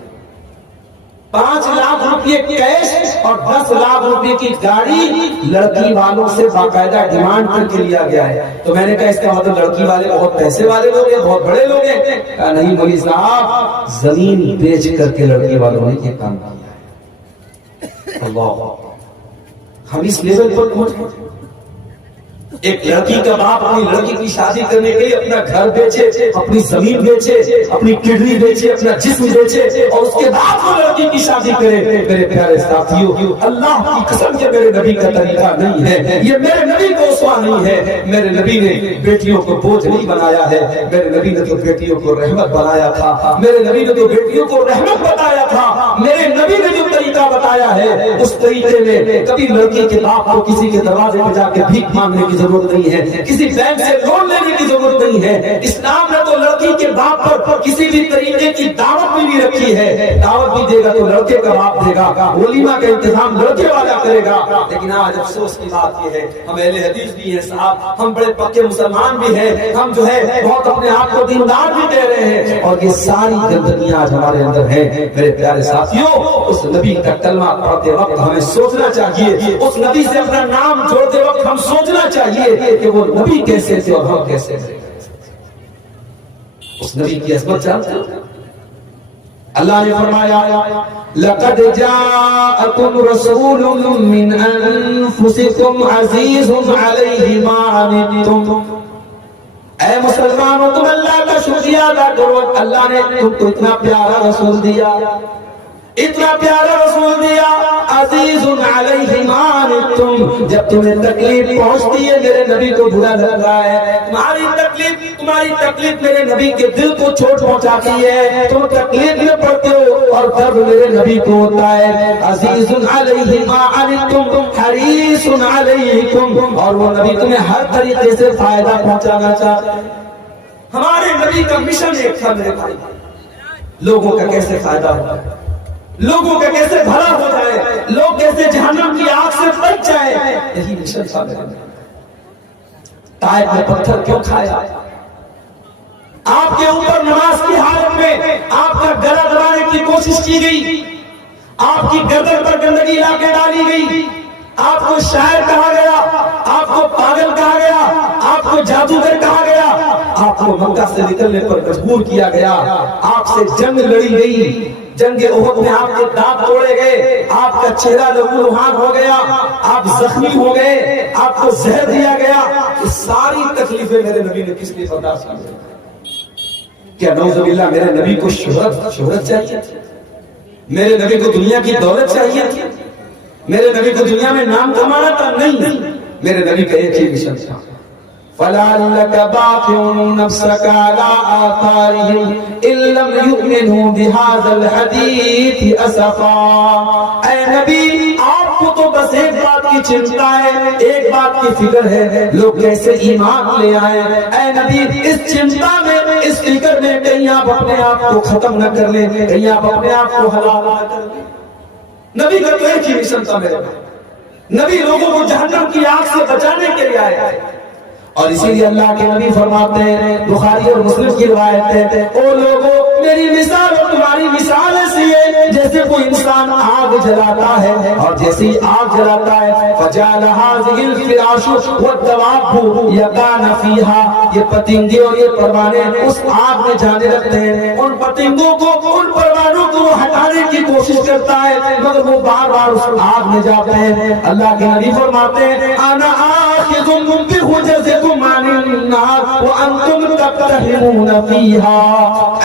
5 لاکھ روپے کیش اور 10 لاکھ روپے کی گاڑی لڑکی والوں سے باقاعدہ ڈیمانڈ کر کے لیا گیا ہے. تو میں نے کہا اس کا مطلب لڑکی والے بہت پیسے والے لوگ ہیں، بہت بڑے لوگ ہیں. کہا نہیں مولوی صاحب، زمین بیچ کر کے لڑکی والوں نے یہ کام کیا ہے. اللہ، ہم اس لیول پر پہنچ گئے. ایک لڑکی کا باپ اپنی لڑکی کی شادی کرنے کے لیے اپنا گھر بیچے، اپنی زمین بیچے، اپنی کڈنی بیچے، اپنا جسم بیچے اور اس کے بعد وہ لڑکی کی شادی کرے. میرے پیارے ساتھیوں، اللہ کی قسم یہ میرے نبی کا طریقہ نہیں ہے، یہ میرے نبی کو اسوا نہیں ہے. میرے نبی نے بیٹیوں کو بوجھ نہیں بنایا ہے، میرے نبی نے تو بیٹیوں کو رحمت بنایا تھا، میرے نبی نے تو بیٹیوں کو رحمت بتایا تھا. میرے نبی نے جو طریقہ بتایا ہے اس طریقے میں کبھی لڑکی کے باپ کو کسی کے دروازے پہ جا کے بھیک مانگنے کی ضرورت نہیں ہے، کسی بینک سے لون لینے کی ضرورت نہیں ہے. اسلام نے تو لڑکی کے باپ پر کسی بھی طریقے کی دعوت بھی نہیں رکھی ہے. دعوت بھی دے گا تو لڑکے کا باپ دے گا، ولیمہ کا انتظام لڑکے والا کرے گا. لیکن آج افسوس کی بات یہ ہے، ہم اہل حدیث بھی ہیں صاحب، ہم بڑے پکے مسلمان بھی ہیں، ہم جو ہے بہت اپنے آپ کو دیندار بھی کہہ رہے ہیں، اور یہ ساری گندگیاں آج ہمارے اندر ہیں. میرے پیارے ساتھیوں، اس نبی کا کلمہ پڑھتے وقت ہمیں سوچنا چاہیے، اس نبی سے اپنا نام جوڑتے وقت ہم سوچنا چاہیے کہ وہ نبی کیسے تھے اور ہم کیسے تھے. اس نبی کی عظمت جانتے ہیں؟ اللہ نے فرمایا لقد جاءکم رسول من انفسکم عزیز علیہ ما عنتم. اے مسلمانوں، تم اللہ کا شکریہ ادا کرو، اللہ نے تم کو اتنا پیارا رسول دیا، اتنا پیارا رسول دیا. عزیز علیہ ما عنتم، جب تمہیں تکلیف پہنچتی ہے میرے نبی کو برا لگ رہا ہے، تمہاری تکلیف میرے نبی کے دل کو چوٹ پہنچاتی ہے، تم تکلیف میں پڑتے ہو اور درد میرے نبی کو ہوتا ہے. عزیز علیہ ما عنتم حریص علیکم، اور وہ نبی تمہیں ہر طریقے سے فائدہ پہنچانا چاہتا ہے. ہمارے نبی کا مشن ایک تھا میرے بھائی، لوگوں کا کیسے فائدہ ہوتا ہے، لوگوں کا کیسے بھلا ہو جائے، لوگ کیسے جہنم کی آگ سے بچ جائے. یہی مشن تھا میرا. طائف میں پتھر کیوں کھایا؟ آپ کے اوپر نماز کی حالت میں آپ کا گلا دبانے کی کوشش کی گئی، آپ کی گردن پر گندگی لا کے ڈالی گئی، آپ کو شاعر کہا گیا، آپ کو پاگل کہا گیا، آپ کو جادوگر کہا گیا، آپ کو مکہ سے نکلنے پر مجبور کیا گیا، آپ سے جنگ لڑی گئی، جنگ احد میں آپ کے دانت توڑے گئے، آپ کا چہرہ لہو لہان ہو گیا، آپ زخمی ہو گئے، آپ کو زہر دیا گیا. یہ ساری تکلیفیں میرے نبی نے کس لیے برداشت کی؟ کیا نعوذ باللہ میرے نبی کو شہرت چاہیے، میرے نبی کو دنیا کی دولت چاہیے، میرے نبی کو دنیا میں نام کمانا تھا؟ نہیں، میرے نبی کا ایک ہی مشن تھا. فَلَعَلَّكَ بَاخِعٌ نَفْسَكَ عَلَىٰ آثَارِهِمْ إِن لَّمْ يُؤْمِنُوا بِهَٰذَا الْحَدِيثِ أَسَفًا. اے نبی، آپ کو تو بس ایک بات کی چنتا ہے، ایک بات کی فکر ہے، لوگ کیسے ایمان لے آئے. اے نبی، اس چنتا میں، اس فکر میں کہیں آپ اپنے آپ کو ختم نہ کر لیں، کہیں آپ اپنے آپ کو ہلاک نہ کر لیں. نبی کا تو ایک ہی مشن تھا میرے بھائی، نبی لوگوں کو جہنم کی آگ سے بچانے کے لیے آئے. اور اسی لیے اللہ کے نبی فرماتے ہیں، بخاری اور مسلم کی روایت ہے، او لوگوں، میری مثال اور تمہاری مثال ایسی ہے جیسے کوئی انسان آگ جلاتا ہے، اور جیسے ہی آگ جلاتا ہے فَجَعَلَ هَٰذِهِ الْفِرَاشُ وَالدَّوَابُ يَقَعْنَ فِيهَا، یہ پتنگے اور یہ پروانے اس آگ میں جانے لگتے ہیں. ان پتنگوں کو، ان پروانوں کو وہ ہٹانے کی کوشش کرتا ہے مگر وہ بار بار اس آگ میں جاتے ہیں. اللہ کے نبی فرماتے ہیں انا آخذ بحجزکم عن النار وانتم تقتحمون فیہا.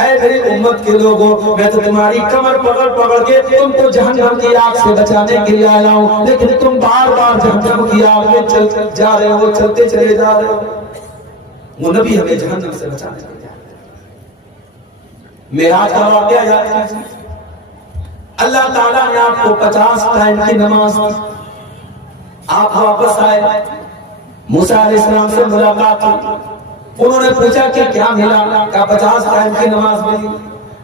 اے میری امت کے لوگوں، میں تو تمہاری کمر پکڑ کے تم کو جہنم کی آگ سے بچانے کے لیے آیا ہوں، لیکن تم بار بار جہنم کی آگ میں چل جا رہے ہو، چلتے چلے جا رہے ہو. وہ نبی ہمیں جہنم سے بچانے کے لیے. معراج کا واقعہ یاد کیجیے. اللہ تعالیٰ نے آپ کو 50 ٹائم کی نماز دی، آپ واپس آئے، موسیٰ علیہ السلام سے ملاقات ہوئی، انہوں نے پوچھا کہ کیا ملا؟ کہا 50 ٹائم کی نماز ملی.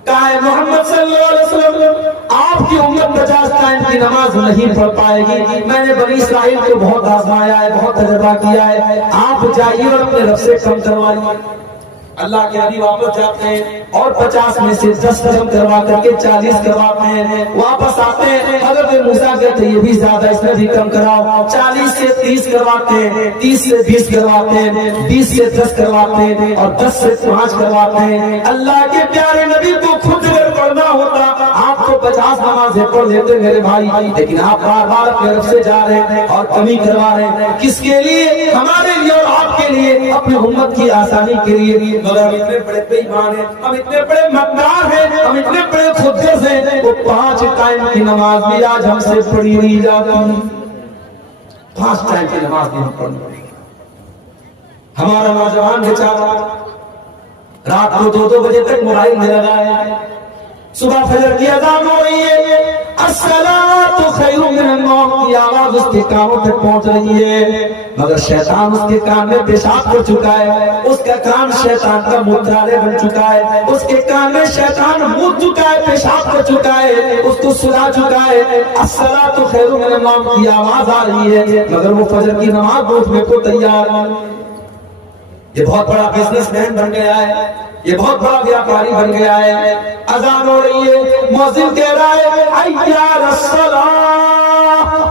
کہا ہے محمد صلی اللہ علیہ وسلم، آپ کی امت 50 ٹائم کی نماز نہیں پڑھ پائے گی، میں نے بنی اسرائیل کو بہت آزمایا ہے، بہت تجربہ کیا ہے، آپ جائیے اور اپنے رب سے کم کروائیے. اللہ کے نبی واپس جاتے ہیں اور 50 میں سے 10 کم کروا کر کے 40 کرواتے ہیں. واپس آتے ہیں، حضرت موسیٰ کہتے ہیں یہ بھی زیادہ، اس میں بھی کم کراؤ. 40 سے 30 کرواتے ہیں، 30 سے 20 کرواتے ہیں، 20 سے 10 کرواتے ہیں اور 10 سے 5 کرواتے ہیں. اللہ کے پیارے نبی کو خود اگر کرنا ہوتا آپ کو 50 نمازیں پڑھ لیتے میرے بھائی، لیکن آپ بار بار اپنے رب سے جا رہے ہیں اور کمی کروا رہے ہیں. کس کے لیے؟ ہمارے لیے اور آپ کے لیے، اپنی امت کی آسانی کے لیے. مگر ہم اتنے بڑے بے ایمان ہیں، ہم اتنے بڑے مکار ہیں، ہم اتنے بڑے خودغرض ہیں، وہ 5 ٹائم کی نماز بھی آج ہم سے پڑھی نہیں جاتی. 5 ٹائم کی نماز بھی ہم پڑھنے پڑی. ہمارا نوجوان بیچارہ رات کو 2 بجے تک موبائل میں لگا ہے، صبح فجر کی اذان ہو رہی ہے، الصلاۃ خیر من النوم کی آواز اس کے کانوں تک پہنچ رہی ہے، مگر شیطان اس کے کان میں پیشاب کر چکا ہے، اس کا کان شیطان کا مدعا بن چکا ہے، اس کے کان میں شیطان مد چکا ہے، پیشاب کر چکا ہے، اس کو سلا چکا ہے. الصلاۃ خیر من النوم کی آواز آ رہی ہے، مگر وہ فجر کی نماز پڑھنے کو تیار نہیں. یہ بہت بڑا بزنس مین بن گیا ہے، یہ بہت بڑا ویاپاری بن گیا ہے. اذان ہو رہی ہے، مؤذن کہہ رہا ہے حی علی الصلاۃ،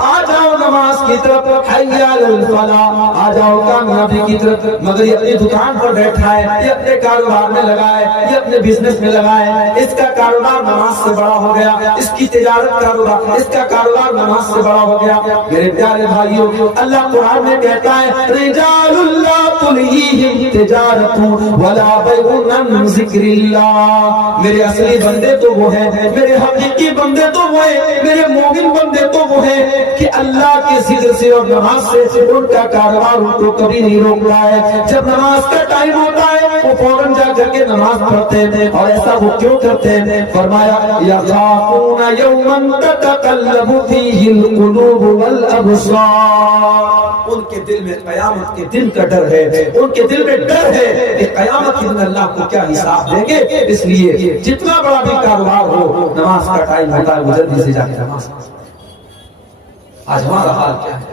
آ جاؤ نماز کی طرف، حی علی الفلاح، آ جاؤ کامیابی کی طرف. مگر یہ اپنی دکان پر بیٹھا ہے، یہ اپنے کاروبار میں لگا ہے، یہ اپنے بزنس میں لگا ہے. اس کا کاروبار نماز سے بڑا ہو گیا، اس کی تجارت کاروبار، اس کا کاروبار نماز سے بڑا ہو گیا. میرے پیارے بھائیوں، اللہ قرآن میں کہتا ہے رجال اللہ تلہیہم تجارت ولا بیع عن ذکر اللہ. میرے اصلی بندے تو وہ ہیں، میرے حقیقی بندے تو وہ ہیں، میرے مومن بندے تو وہ ہیں کہ اللہ کے ذکر سے اور نماز سے ان کا کاروبار ان کو کبھی نہیں روک رہا ہے. جب نماز کا ٹائم ہوتا ہے وہ فوراً جا کر کے نماز پڑھتے ہیں. اور ایسا وہ کیوں کرتے ہیں؟ فرمایا یخافون یوما تتقلب فیہ القلوب والابصار. ان کے دل میں قیامت کے دن کا ڈر ہے، ان کے دل میں ڈر ہے کہ قیامت کے دن اللہ کو کیا حساب دیں گے. اس لیے جتنا بڑا بھی کاروبار ہو، نماز کا ٹائم ہوتا ہے وہ جلدی سے جا کے نماز. آج ہمارا حال کیا ہے؟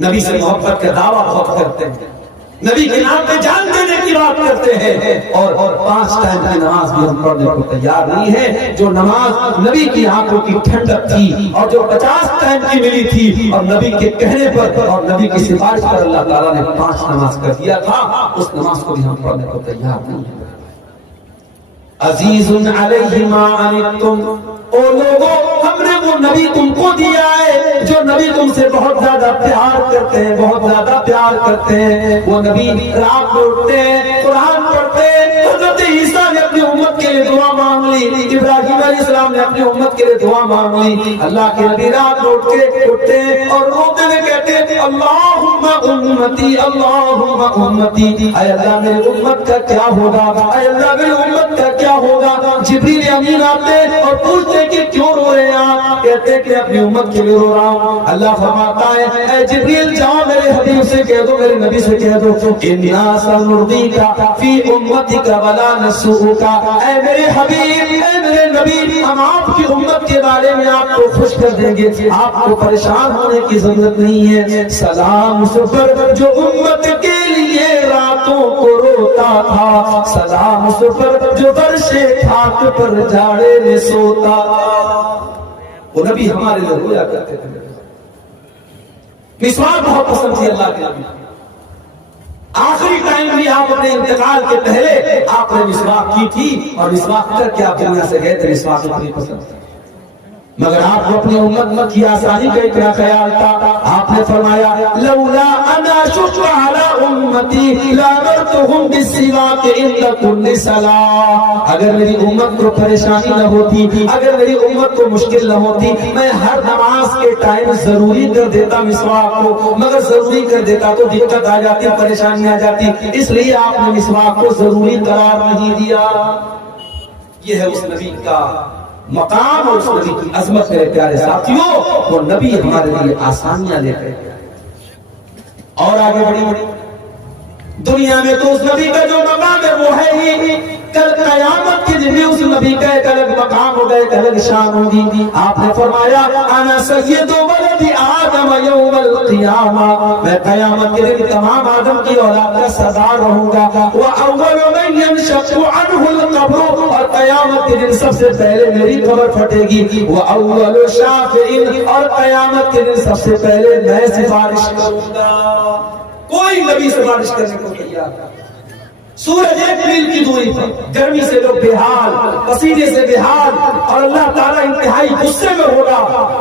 نبی سے محبت کا دعویٰ بہت کرتے ہیں، نبی کے نام پہ جان دینے کی بات کرتے ہیں، اور 5 ٹائم کی نماز بھی ہم پڑھنے کو تیار نہیں ہے. جو نماز نبی کی آنکھوں کی ٹھنڈک تھی اور جو 50 ٹائم کی ملی تھی اور نبی کے کہنے پر اور نبی کی سفارش پر اللہ تعالیٰ نے 5 نماز کر دیا تھا، اس نماز کو بھی ہم پڑھنے کو تیار نہیں ہے. عزیز علیہ ما عنتم، او لوگوں ہم نے وہ نبی تم کو دیا ہے جو نبی تم سے بہت زیادہ پیار کرتے ہیں، بہت زیادہ پیار کرتے ہیں. وہ نبی رات کو اٹھتے ہیں، قرآن پڑھتے ہیں. حضرت عیسیٰ نے اپنی امت کے لیے دعا مانگ لی، ابراہیم علیہ السلام نے اپنی امت کے لیے دعا مانگ لی. اللہ کے نبی رات کو اٹھتے ہیں اور روتے ہوئے کہتے ہیں اللہم امتی، اللہم امتی. اے اللہ میری امت کا کیا ہوگا، اے اللہ میری امت کا کیا ہوگا. جبریل امین آتے اور پوچھتے کہ کیوں رو رہے ہیں آپ؟ کہتے کہ اپنی امت کے لیے رو رہا ہوں. اللہ فرماتا ہے اے جبریل جاؤ میرے حبیب سے کہہ دو، میرے نبی سے کہہ دو انا سنرضیک فی امتک ولا نسوءک. اے میرے حبیب، اے میرے نبی، ہم آپ کی امت کے بارے میں آپ کو خوش کر دیں گے، آپ کو پریشان ہونے کی ضرورت نہیں ہے. سلام اس پر جو امت کے لیے راتوں کو روتا تھا، سلام اس پر جو فرش خاک پر جاڑے میں سوتا. وہ نبی ہمارے لیے رویا کرتے تھے. مسواک بہت پسند تھی اللہ کے نبی. آخری ٹائم بھی آپ اپنے انتقال کے پہلے آپ نے مسواک کی تھی، اور مسواک کر کے آپ دنیا سے گئے تھے. مسواک بہت پسند تھی، مگر آپ کو اپنی امت کی آسانی کا اتنا خیال تھا. آپ نے فرمایا لولا انا شق علی امتی لامرتهم بالسواک عند كل صلاۃ. اگر میری امت کو پریشانی نہ ہوتی، اگر میری امت کو مشکل نہ ہوتی، میں ہر نماز کے ٹائم ضروری کر دیتا مسواک کو. مگر ضروری کر دیتا تو دقت آ جاتی، پریشانی آ جاتی، اس لیے آپ نے مسواک کو ضروری قرار نہیں دیا. یہ ہے اس نبی کا مقام اور اس نبی کی عظمت. میرے پیارے ساتھیوں، وہ نبی ہمارے لیے آسانیاں لے کر اور آگے بڑھی. دنیا میں تو اس نبی کا جو مقام ہے وہ ہے ہی، کل قیامت کے دن بھی اس نبی کا ایک الگ مقام ہوگا، ایک الگ شان ہوگی. آپ نے فرمایا انا سید ولد آدم یوم القیامہ، میں قیامت کے دن تمام آدم کی اولاد کا سردار رہوں گا. واول من ينشق عنه القبر، اور قیامت کے دن سب سے پہلے میری قبر پھٹے گی. واول شافع، اور قیامت کے دن سب سے پہلے میں سفارش کروں گا. کوئی نبی سفارش کرنے کو تیار. سورج 1 میل کی دوری پر، گرمی سے لوگ بے حال، پسینے سے بے حال، اور اللہ تعالیٰ انتہائی غصے میں ہوگا،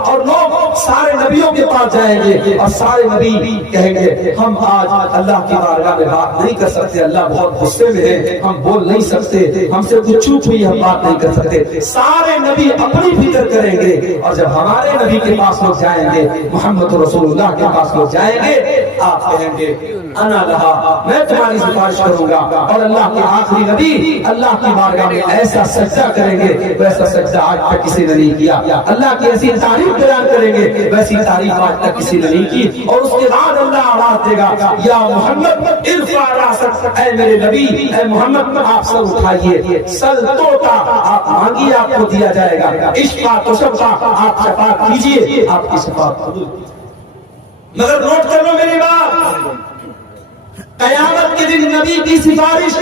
اور لوگ سارے نبیوں کے پاس جائیں گے اور سارے نبی کہیں گے ہم آج اللہ کی بارگاہ میں بات نہیں کر سکتے، اللہ بہت غصے میں ہے، ہم بول نہیں سکتے، ہم سے کچھ چوک ہوئی ہم بات نہیں کر سکتے۔ سارے نبی اپنی فکر کریں گے، اور جب ہمارے نبی کے پاس لوگ جائیں گے، محمد رسول اللہ کے پاس لوگ جائیں گے، آپ کہیں گے انا لہا، میں تمہاری سفارش کروں گا، اور اللہ کے آخری نبی اللہ کی بارگاہ میں ایسا سجدہ کریں گے ویسا سجدہ آج تک کسی نے نہیں کیا، اللہ کی ایسی تعریف بیان کریں گے ویسی تعریف آج تک کسی نے نہیں کی، اور اس کے بعد اللہ آواز دے گا یا محمد ارفع راسک، اے میرے نبی، اے محمد آپ سر اٹھائیے، سل توتا، آپ مانگیے آپ کو دیا جائے گا، اشفا تو شفا، آپ شفاعت کیجیے آپ کی شفاعت قبول۔ مگر نوٹ کر لو میری بات، قیامت کے دن نبی کی سفارش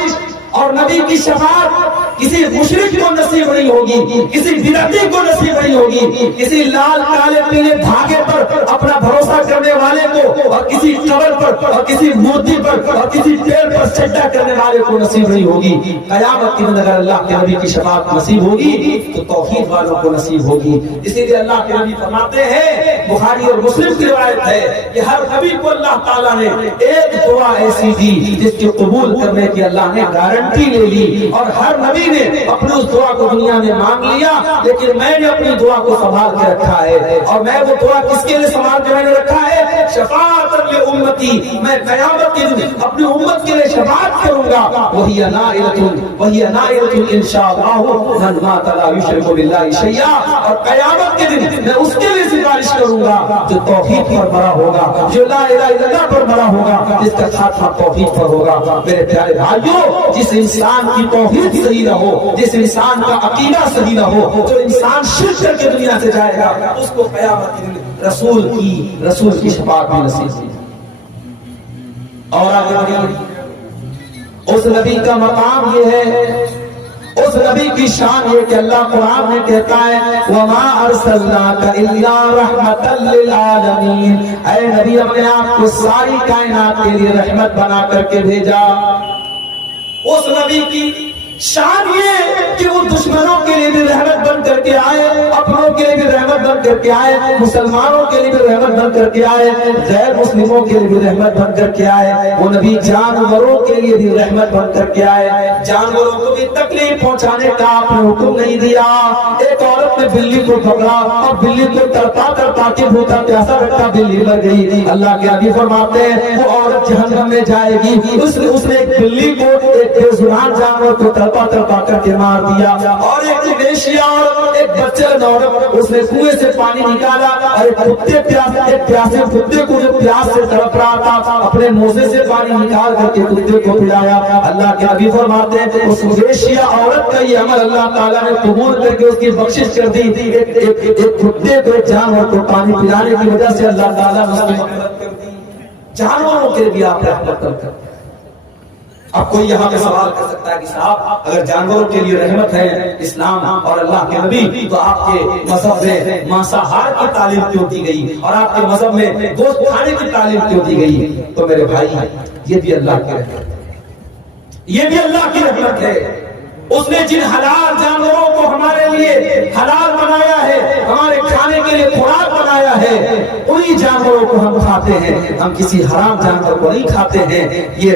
اور نبی کی شفاعت کسی مشرک کو نصیب نہیں ہوگی، کسی بدعتی کو نصیب نہیں ہوگی، کسی لال کالے پیلے دھاگے پر اپنا بھروسہ کرنے والے کو، اور کسی قبر پر، اور کسی مورتی پر، اور کسی پیڑ پر سجدہ کرنے والے کو نصیب نہیں ہوگی۔ قیامت کے دن اگر اللہ کے نبی کی شفاعت نصیب ہوگی تو توحید والوں کو نصیب ہوگی۔ اسی لیے اللہ کے نبی فرماتے ہیں، بخاری اور مسلم کی روایت ہے کہ ہر نبی کو اللہ تعالیٰ نے ایک دعا ایسی دی جس کی قبول کرنے کی اللہ نے گارنٹی لے لی، اور ہر نبی نے اپنی اس دعا کو دنیا میں مانگ لیا، لیکن میں نے اپنی دعا کو سنبھال کے رکھا ہے، اور میں وہ دعا کس کے لیے سنبھال کے میں نے رکھا ہے؟ شفاعت لامتی، میں قیامت کے دن اپنی امت کے لیے شفاعت کروں گا، وہی نائلۃ انشاءاللہ من مات لا یشرک باللہ شیئا، اور قیامت کے دن میں اس کے لیے سفارش کروں گا جو توحید پر مرا ہوگا، جو لا الہ الا اللہ پر مرا ہوگا، جس کا خاتمہ توحید پر ہوگا۔ میرے پیارے بھائیوں، جس انسان کی توحید صحیح نہ ہو، جس انسان کا عقیدہ صحیح نہ ہو، جو انسان شرک کر کے دنیا سے جائے گا، اس کو قیامت کے دن رسول کی شفاعت میں نصیب ہوگی۔ اور آگے اس نبی کا مقام یہ ہے، اس نبی کی شان یہ کہ اللہ قرآن میں کہتا ہے وَمَا أَرْسَلْنَاكَ إِلَّا رَحْمَةً لِّلْعَالَمِينَ، اے نبی ہم نے آپ کو ساری کائنات کے لیے رحمت بنا کر کے بھیجا۔ اس نبی کی شان یہ کہ وہ دشمنوں کے لیے بھی رحمت بن کر کے آئے، اپنوں کے لیے بھی رحمت بن کر کے آئے، مسلمانوں کے لیے بھی رحمت بن کر کے آئے، غیر مسلموں کے لیے بھی رحمت بن کر کے آئے۔ وہ نبی جانوروں کے لیے بھی رحمت بن کر کے آئے، جانوروں کو بھی تکلیف پہنچانے کا آپ نے حکم نہیں دیا۔ ایک عورت نے بلی کو پکڑا اور بلی کو تڑپا تڑپا کے بھوکا پیاسا رکھا، بلی مر گئی۔ اللہ کے نبی فرماتے ہیں وہ عورت جہنم میں جائے گی، اس نے ایک بلی کو، ایک بے زبان جانور کو تڑپا کر کے مار دیا، اور ایک ویشیا اور ایک بچے عورت، اس نے کنویں سے پانی نکالا، اور ایک پیاسے کتے کو جو پیاس سے تڑپ رہا تھا اپنے موزے سے پانی نکال کر کے کتے کو پلایا۔ اللہ کے نبی فرماتے ہیں اس ویشیا عورت کا یہ عمل اللہ تعالیٰ نے قبول کر کے اس کی بخشش کر دی۔ ایک کتے کو، ایک جانور کو پانی پلانے کی وجہ سے اللہ تعالیٰ نے اس کی مدد کر دی۔ جانوروں کے بھی آپ رحمت کرتے ہیں۔ اب کوئی یہاں پہ سوال کر سکتا ہے کہ صاحب اگر جانوروں کے لیے رحمت ہے اسلام اور اللہ کے نبی، تو آپ کے مذہب میں مانساہار کی تعلیم کیوں دی گئی، اور آپ کے مذہب میں گوشت کھانے کی تعلیم کیوں دی گئی؟ تو میرے بھائی یہ بھی اللہ کی رحمت ہے، یہ بھی اللہ کی رحمت ہے۔ اس نے جن حلال جانوروں کو ہمارے لیے حلال بنایا ہے، ہمارے کھانے کے لیے خوراک بنایا ہے، انہی جانوروں کو ہم کھاتے ہیں، ہم کسی حرام جانور کو نہیں کھاتے ہیں۔ یہ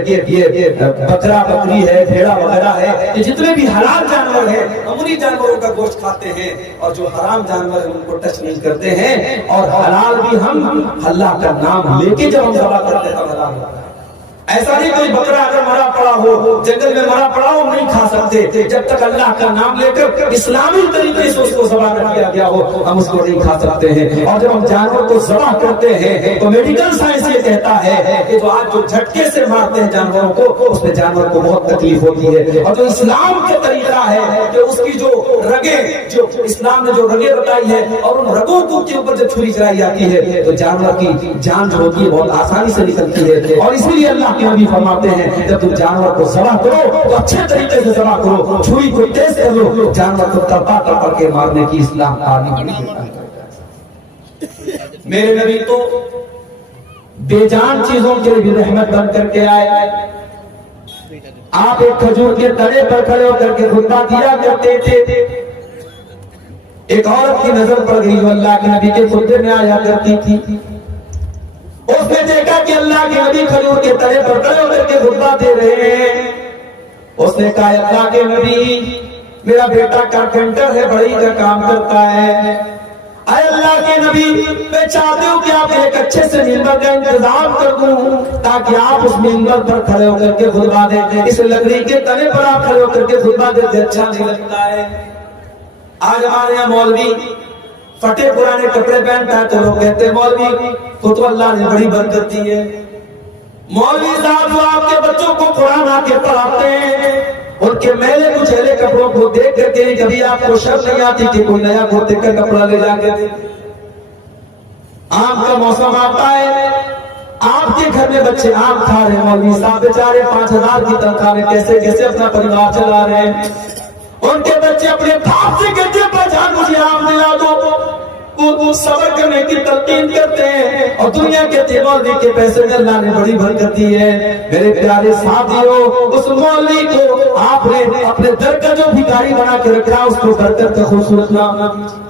بکرا بکری ہے، بھیڑا وغیرہ ہے، یہ جتنے بھی حلال جانور ہیں ہم انہی جانوروں کا گوشت کھاتے ہیں، اور جو حرام جانور ہیں ان کو ٹچ نہیں کرتے ہیں، اور حلال بھی ہم اللہ کا نام لے کے جب ہم ذبح کرتے ہیں تب حلال ہوتا ہے۔ ایسا نہیں کوئی بکرا اگر مرا پڑا ہو، جنگل میں مرا پڑا ہو، نہیں کھا سکتے جب تک اللہ کا نام لے کر اسلامی طریقے سے اس کو ذبح نہ کیا گیا ہو، ہم اس کو نہیں کھا سکتے ہیں۔ اور جب ہم جانور کو ذبح کرتے ہیں تو میڈیکل سائنس یہ کہتا ہے کہ جو آج جو جھٹکے سے مارتے ہیں جانوروں کو، اس میں جانور کو بہت تکلیف ہوتی ہے، اور جو اسلام کا طریقہ ہے کہ اس کی جو رگیں، جو اسلام نے جو رگیں بتائی ہے، اور ان رگوں کے اوپر جب چھری چلائی جاتی ہے تو جانور کی جان جو ہوتی ہے بہت آسانی سے نکلتی ہے۔ اور اسی لیے اللہ کے نبی فرماتے ہیں جب تم جانور کو ذبح کرو تو اچھے طریقے سے ذبح کرو، چھری کو تیز کر لو، جانور کو تڑپا کے مارنے کی اسلام تعلیم نہیں دیتا۔ میرے نبی تو بے جان چیزوں کے لیے بھی رحمت بن کر کے آئے، آپ ایک کھجور کے تنے پر کھڑے ہو کر کے خطبہ دیا کرتے تھے. ایک عورت کی نظر پڑ گئی جو اللہ کے نبی کے خطبے میں آیا کرتی تھی. اس نے دیکھا کہ اللہ کے نبی کھجور کے تنے پر کھڑے ہو کر کے خطبہ دے رہے ہیں. اس نے کہا اللہ کے نبی میرا بیٹا کارپینٹر ہے, بڑی کا کام کرتا ہے. اے اللہ کے نبی میں چاہتی ہوں کہ آپ ایک اچھے سے ممبر کا انتظام کر دوں تاکہ آپ اس ممبر پر کھڑے ہو کر کے خطبہ دیں. اس لکڑی کے تنے پر آپ کھڑے ہو کر کے خطبہ دیتے اچھا نہیں لگتا ہے. آج ہمارے یہاں مولوی پھٹے پرانے کپڑے پہنتا ہے تو لوگ کہتے ہیں مولوی کو تو اللہ نے بڑی برکت دی ہے. مولوی صاحب جو آپ کے بچوں کو قرآن آ کے پڑھاتے ہیں ان کے میلے کچیلے کپڑوں کو دیکھ کر کے کبھی آپ کو شرم نہیں آتی کہ کوئی نیا گھوٹے کا کپڑا لے جا کے دے. آم کا موسم آتا ہے, آپ کے گھر میں بچے آم کھا رہے ہیں, مولوی صاحب بیچارے 5,000 کی تنخواہ میں کیسے کیسے اپنا پریوار چلا رہے ہیں. ان کے بچے اپنے باپ سے کہتے ہیں جان مجھے آم دلا دو, وہ صبر کرنے کی تلقین کرتے ہیں اور دنیا کے مولوی کے پیسے میں اللہ نے بڑی برکت دی ہے. میرے پیارے ساتھیوں اس مولوی کو آپ نے اپنے در کا جو بھکاری بنا کے رکھا اس کو برکت کا خوبصورت نام نہ دیجیے.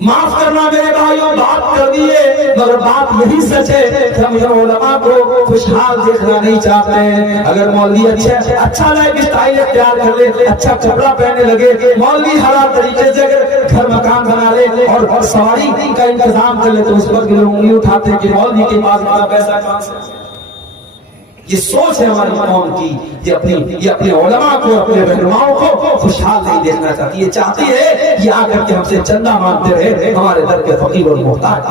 معاف کرنا میرے بھائیوں, بات کر دیے مگر بات یہی سچ ہے کہ ہم علماء کو خوشحال دیکھنا نہیں چاہتے ہیں. اگر مولوی اچھا لائف اسٹائل اختیار کر لے, اچھا کپڑا پہننے لگے, مولوی حلال طریقے سے اگر گھر مکان بنا لے اور سواری کا انتظام کر لے تو اس پر لوگ انگلی اٹھاتے ہیں کہ مولوی کے پاس اتنا پیسہ کہاں سے. یہ سوچ ہے ہماری قوم کی, یہ اپنے علماء کو اپنے رہنماؤں کو خوشحال نہیں دیکھنا چاہتی. یہ چاہتی ہے کہ آ کر کے ہم سے چندہ مانگتے رہے, ہمارے در کے فقیر اور محتاج.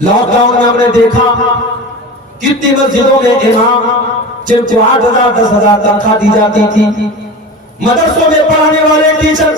لاک ڈاؤن میں ہم نے دیکھا کتنی مسجدوں میں امام جن کو 8,000 10,000 تنخواہ دی جاتی تھی, مدرسوں میں پڑھانے والے ٹیچر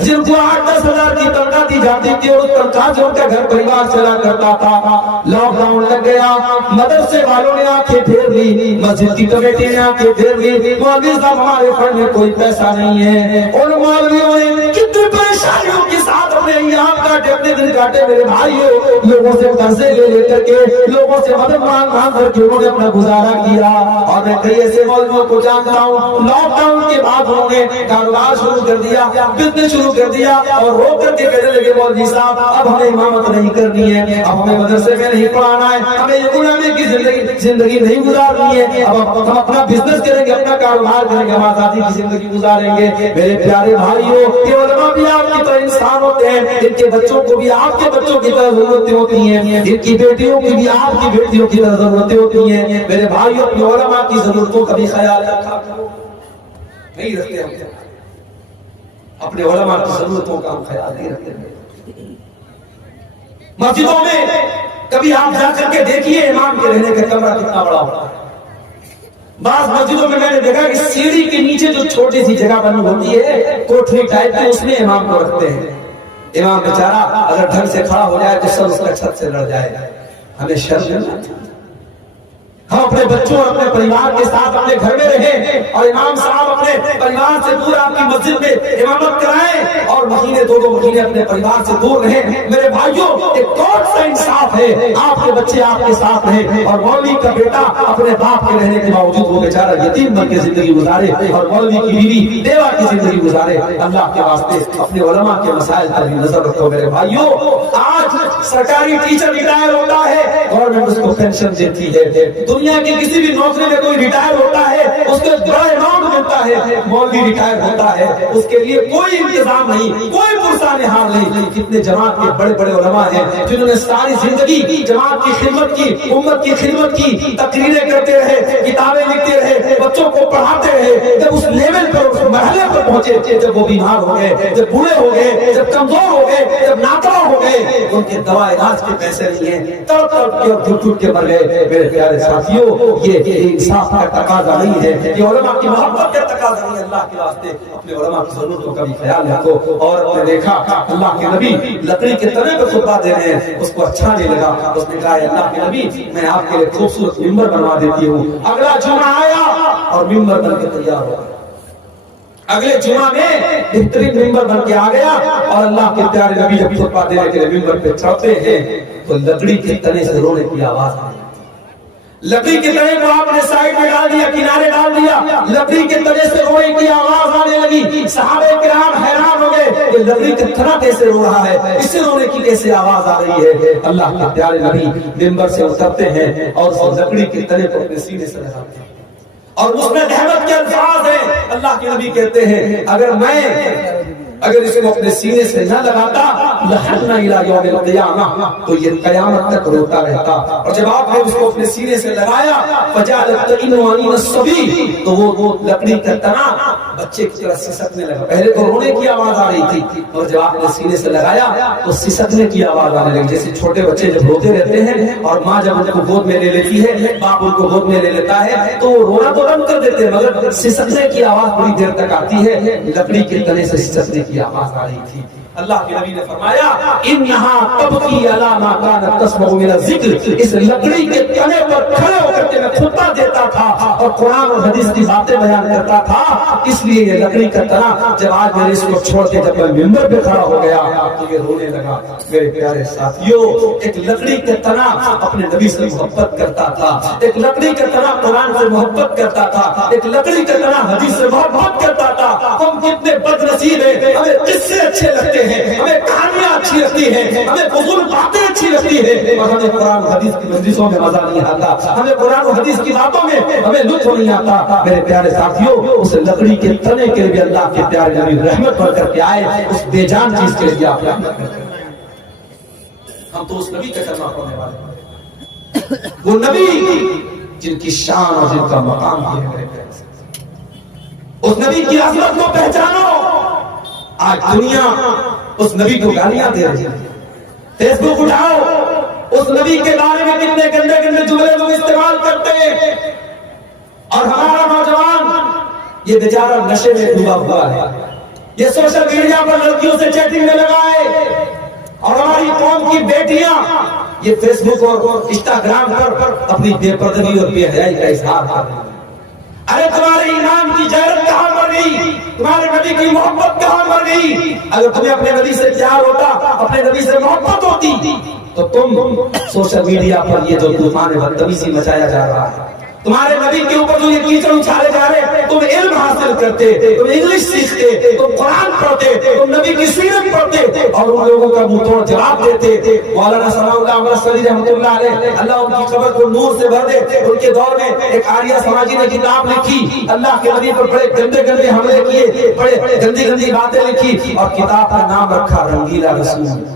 جن کو 8-10 ہزار کی تنخواہ دی جاتی تھی اور اس تنخواہ سے ان کا گھر پریوار چلا کرتا تھا. لاک ڈاؤن لگ گیا, مدرسے والوں نے آنکھیں پھیر لی, مسجد کی کمیٹی نے آنکھیں پھیر لی, مولوی صاحب ہمارے فنڈ میں کوئی پیسہ نہیں ہے. اور مولویوں نے کتنی پریشانیوں کے ساتھ اپنے ایام کاٹے, اپنے دن کاٹے. میرے بھائیوں لوگوں سے قرضے لے کر کے, لوگوں سے مدد مانگ کر کے انہوں نے اپنا گزارا کیا. اور میں کئی ایسے مولویوں کو جانتا ہوں لاک ڈاؤن کے بعد انہوں نے کاروبار شروع کر دیا, بزنس شروع کر دیا اور رو کر کے کہنے لگے مولوی صاحب اب ہمیں امامت نہیں کرنی ہے, اب ہمیں مدرسے میں نہیں پڑھانا ہے, ہمیں یہ غلامی کی زندگی نہیں گزارنی ہے, اب ہم اپنا بزنس کریں گے, اپنا کاروبار کریں گے, ہم آزادی کی زندگی گزاریں گے. میرے پیارے بھائیوں یہ علماء بھی آپ کی طرح انسان ہوتے ہیں, ان کے بچوں کو بھی آپ کے بچوں کی طرح ضرورتیں ہوتی ہیں, ان کی بیٹیوں کی بھی آپ کی بیٹیوں کی طرح ضرورتیں ہوتی ہیں. میرے بھائیوں اپنے علماء کی ضرورتوں کا بھی خیال رکھا کرو. نہیں رکھتے ہم اپنے علماء کی ضرورتوں کا ہم خیال نہیں رکھتے. مسجدوں میں کبھی آپ جا کر کے دیکھیے امام کے رہنے کا کمرہ کتنا بڑا ہوتا ہے. بعض مسجدوں میں نے دیکھا کہ سیڑھی کے نیچے جو چھوٹی سی جگہ بنی ہوتی ہے کوٹھری ٹائپ کی, اس میں امام کو رکھتے ہیں. امام بیچارہ اگر ڈھنگ سے کھڑا ہو جائے تو سب اس کا چھت سے لڑ جائے. ہمیں شرم نہیں, ہم اپنے بچوں اور اپنے پریوار کے ساتھ اپنے گھر میں رہیں اور امام صاحب اپنے پریوار سے دور آپ کی مسجد میں امامت کرائیں اور مہینے 2 مہینے اپنے پریوار سے دور رہیں. میرے بھائیوں ایک کون سا انصاف ہے, آپ کے بچے آپ کے ساتھ رہیں اور مولوی کا بیٹا اپنے باپ کے رہنے کے باوجود وہ بیچارہ یتیم بن کے زندگی گزارے اور مولوی کی بیوی بیوہ کی زندگی گزارے. اللہ کے واسطے اپنے علماء کے مسائل پر بھی نظر رکھو. میرے بھائیوں آج سرکاری ٹیچر ریٹائر ہوتا ہے, گورنمنٹ اس کو پینشن دیتی ہے. دنیا کی کسی بھی نوکری میں کوئی ریٹائر ہوتا ہے اس کو بڑا اماؤنٹ ملتا ہے. مولوی ریٹائر ہوتا ہے اس کے لیے کوئی انتظام نہیں, کوئی پرسان حال نہیں. کتنے جماعت کے بڑے بڑے علماء ہیں جنہوں نے ساری زندگی جماعت کی خدمت کی, امت کی خدمت کی, تقریریں کرتے رہے, کتابیں لکھتے رہے, بچوں کو پڑھاتے رہے. جب اس لیول پر اس مرحلے پر پہنچے, جب وہ بیمار ہو گئے, جب بوڑھے ہو گئے, جب کمزور ہو گئے, جب ناکارہ ہو گئے, ان کے دوا علاج کے پیسے نہیں ہیں, تڑپ تڑپ کے اور ٹوٹ ٹوٹ کے مر گئے. میرے پیارے ساتھیوں یہ انصاف کا تقاضا نہیں ہے, یہ علماء کی محبت کا تقاضا نہیں ہے. اللہ کے واسطے اپنے علماء کی ضرورتوں کا بھی خیال رکھو. اور ہم نے دیکھا اللہ کے نبی لکڑی کے تنے پہ خطبہ دے رہے ہیں, اس کو اچھا نہیں لگا. اس نے کہا اللہ کے نبی میں آپ کے لیے خوبصورت ممبر بنوا دیتی ہوں. اگلا جمعہ آیا اور ممبر بن کے تیار ہوا. اگلے جمعہ میں بہترین ممبر بن کے آ گیا اور اللہ کے پیارے نبی جب خطبہ دینے کے لیے ممبر پہ چڑھتے ہیں تو لکڑی کے تنے سے رونے کی آواز آئی. لکڑی کے تنے کو آپ نے سائڈ میں ڈال دیا، کنارے ڈال دیا، لکڑی کے تنے سے رونے کی آواز آنے لگی، صحابہ کرام حیران ہو گئے کہ لکڑی کا تنا کیسے رو رہا ہے، اس سے رونے کی کیسے آواز آ رہی ہے۔ اللہ کے پیارے نبی منبر سے اترتے ہیں اور اس لکڑی کے تنے کو اپنے سینے سے لگاتے ہیں، اور اس میں رحمت کے الفاظ ہیں۔ اللہ کے نبی کہتے ہیں اگر اس کو اپنے سینے سے نہ لگاتا لحقنا الی یوم القیامہ، تو یہ قیامت تک روتا رہتا۔ اور جب آپ نے اس کو اپنے سینے سے لگایا فجعلت تئن عنین الصبی، تو وہ لکڑی کا تنا بچے کی طرح سسکنے لگا۔ پہلے تو رونے کی آواز آ رہی تھی، اور جب آپ نے سینے سے لگایا تو سسکنے کی آواز آنے لگی، جیسے چھوٹے بچے جب روتے رہتے ہیں اور ماں جب ان کو گود میں لے لیتی ہے، باپ ان کو گود میں لے لیتا ہے، تو وہ رونا تو بند کر دیتے ہیں مگر سسکنے کی آواز بڑی دیر تک آتی ہے۔ لکڑی کے تنے سے سسکنے کی آواز آ رہی تھی۔ اللہ کے نبی نے فرمایا انہا تبکی علی ما کانت تسمع من الذکر، اس لکڑی کے تنے پر کھڑے ہو کر کے میں خطبہ دیتا تھا اور قرآن اور حدیث کی باتیں بیان کرتا تھا، اس لیے یہ لکڑی کا تنا جب آج میں نے اس کو چھوڑ کے جب میں منبر پہ کھڑا ہو گیا تو یہ رونے لگا۔ میرے پیارے ساتھیوں، ایک لکڑی کا تنا اپنے نبی سے محبت کرتا تھا، ایک لکڑی کا تنا قرآن سے محبت کرتا تھا، ایک لکڑی کا تنا حدیث سے محبت کرتا تھا۔ ہم کتنے بد نصیب ہیں، ہمیں قصے اچھے لگتے ہیں، ہمیں کہانیاں اچھی لگتی ہیں، ہمیں فضول باتیں اچھی لگتی ہیں، اور ہمیں قرآن و حدیث کی مجلسوں میں مزہ نہیں آتا، ہمیں قرآن و حدیث کی باتوں میں ہمیں لطف نہیں آتا۔ میرے پیارے ساتھیوں، اس لکڑی کے تنے کے لیے اللہ کے پیارے نبی رحمت بن کر کے آئے، اس بے جان چیز کے لیے آپ رحمت کریں۔ ہم تو اس نبی کا کلمہ پڑھنے والے ہیں، وہ نبی جن کی شان اور جن کا مقام ہے۔ میرے پیارے ساتھیوں، اس نبی کی عظمت کو پہچانو۔ آج دنیا اس نبی کو گالیاں دے رہی ہے، فیس بک اٹھاؤ، اس نبی کے بارے میں کتنے گندے گندے جملے لوگ استعمال کرتے ہیں، اور ہمارا نوجوان یہ بیچارہ نشے میں ڈوبا ہوا ہے، یہ سوشل میڈیا پر لڑکیوں سے چیٹنگ میں لگا ہے، اور ہماری قوم کی بیٹیاں یہ فیس بک اور انسٹاگرام پر اپنی بے پردگی اور بے حیائی کا اظہار کر رہی ہے۔ ارے تمہارے ایمان کی غیرت کہاں مر گئی؟ تمہارے نبی کی محبت کہاں مر گئی؟ اگر تمہیں اپنے نبی سے پیار ہوتا، اپنے نبی سے محبت ہوتی، تو تم سوشل میڈیا پر یہ جو طوفان بدتمیزی مچایا جا رہا ہے، تمہارے نبی کے اوپر جو یہ کیچڑ اچھالے جا رہے، تم علم حاصل کرتے، تم انگلش سیکھتے، تم قرآن پڑھتے، تم نبی کی سیرت پڑھتے اور ان لوگوں کا منہ توڑ جواب دیتے۔ مولانا ثناء اللہ امرتسری رحمۃ اللہ علیہ، اللہ ان کی قبر کو نور سے بھر دے، ان کے دور میں ایک آریہ سماجی نے کتاب لکھی، اللہ کے نبی پر بڑے گندے گندے حملے کیے، بڑے گندی گندی باتیں لکھی، اور کتاب کا نام رکھا رنگیلا رسول۔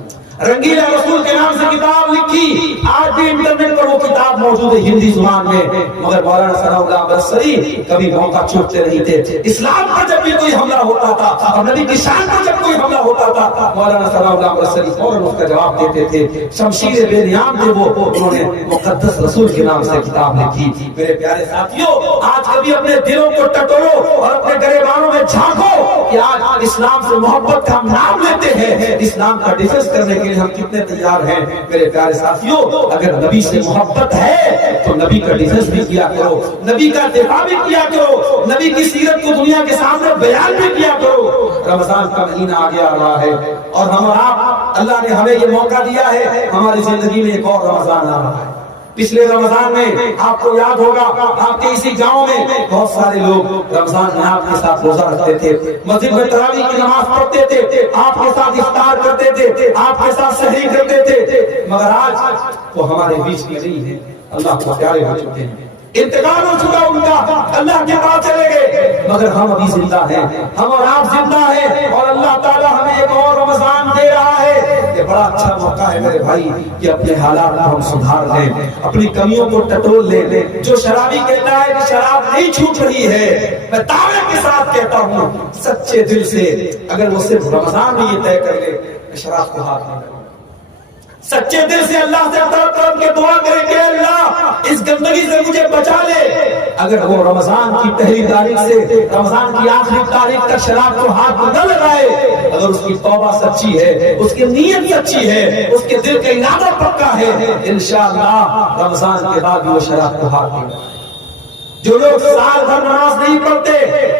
رنگیلا رسول کے نام سے کتاب لکھی، آج بھی انٹرنیٹ پر وہ کتاب موجود ہے ہندی زبان میں، مگر مولانا ثناء اللہ امرتسری کبھی موقع چھوڑتے نہیں تھے۔ اسلام پر جب بھی کوئی حملہ ہوتا تھا اور نبی کی شان پر جب کوئی حملہ ہوتا تھا، مولانا ثناء اللہ امرتسری فوراً اس کا جواب دیتے تھے۔ شمشیر بے نیام تھے وہ، انہوں نے مقدس رسول کے نام سے کتاب لکھی۔ میرے پیارے ساتھیوں، آج کبھی اپنے دلوں کو ٹٹولو اور اپنے گریبانوں میں جھانکو کہ آج اسلام سے محبت کا ہم نام لیتے ہیں، اسلام کا ڈیفینس کرنے کے ہم کتنے تیار ہیں۔ میرے پیارے ساتھیوں، اگر نبی سے محبت ہے تو نبی کا ڈیفینس بھی کیا کرو، نبی کا دفاع بھی کیا کرو، نبی کی سیرت کو دنیا کے سامنے بیان بھی کیا کرو۔ رمضان کا مہینہ آگے آ رہا ہے، اور ہم اور آپ، اللہ نے ہمیں یہ موقع دیا ہے، ہماری زندگی میں ایک اور رمضان آ رہا ہے۔ پچھلے رمضان میں آپ کو یاد ہوگا، آپ کے اسی گاؤں میں بہت سارے لوگ رمضان میں آپ کے ساتھ روزہ رکھتے تھے، مسجد میں تراویح کی نماز پڑھتے تھے، آپ کے ساتھ افطار کرتے تھے، آپ کے ساتھ سحری کرتے تھے، مگر آج وہ ہمارے بیچ میں نہیں ہے، اللہ کو پیارے ہو چکے ہیں، انتقال ہو چکا ان کا، اللہ کے پاس چلے گئے، مگر ہم ابھی زندہ ہیں، ہم اور آپ زندہ ہیں، اور اللہ تعالیٰ ہمیں ایک اور رمضان دے رہا ہے۔ یہ بڑا اچھا موقع ہے میرے بھائی کہ اپنے حالات کو ہم سدھار لیں، اپنی کمیوں کو ٹٹول لیں۔ جو شرابی کہتا ہے کہ شراب نہیں چھوٹ رہی ہے، میں دعوے کے ساتھ کہتا ہوں سچے دل سے، اگر وہ صرف رمضان میں یہ طے کر لے کہ شراب کو ہاتھ نہیں لگاؤں، سچے دل سے اللہ سے طرف کے دعا کریں کہ اللہ اس گندگی سے مجھے بچا لے، اگر وہ رمضان کی پہلی تاریخ سے رمضان کی آخری تاریخ تک شراب کو ہاتھ نہ لگائے، اگر اس کی توبہ سچی ہے، اس کی نیت سچی ہے، اس کے دل کا ارادہ پکا ہے، انشاءاللہ رمضان کے بعد وہ شراب کو ہاتھ نہیں لگائے۔ جو لوگ سال بھر نماز نہیں پڑھتے،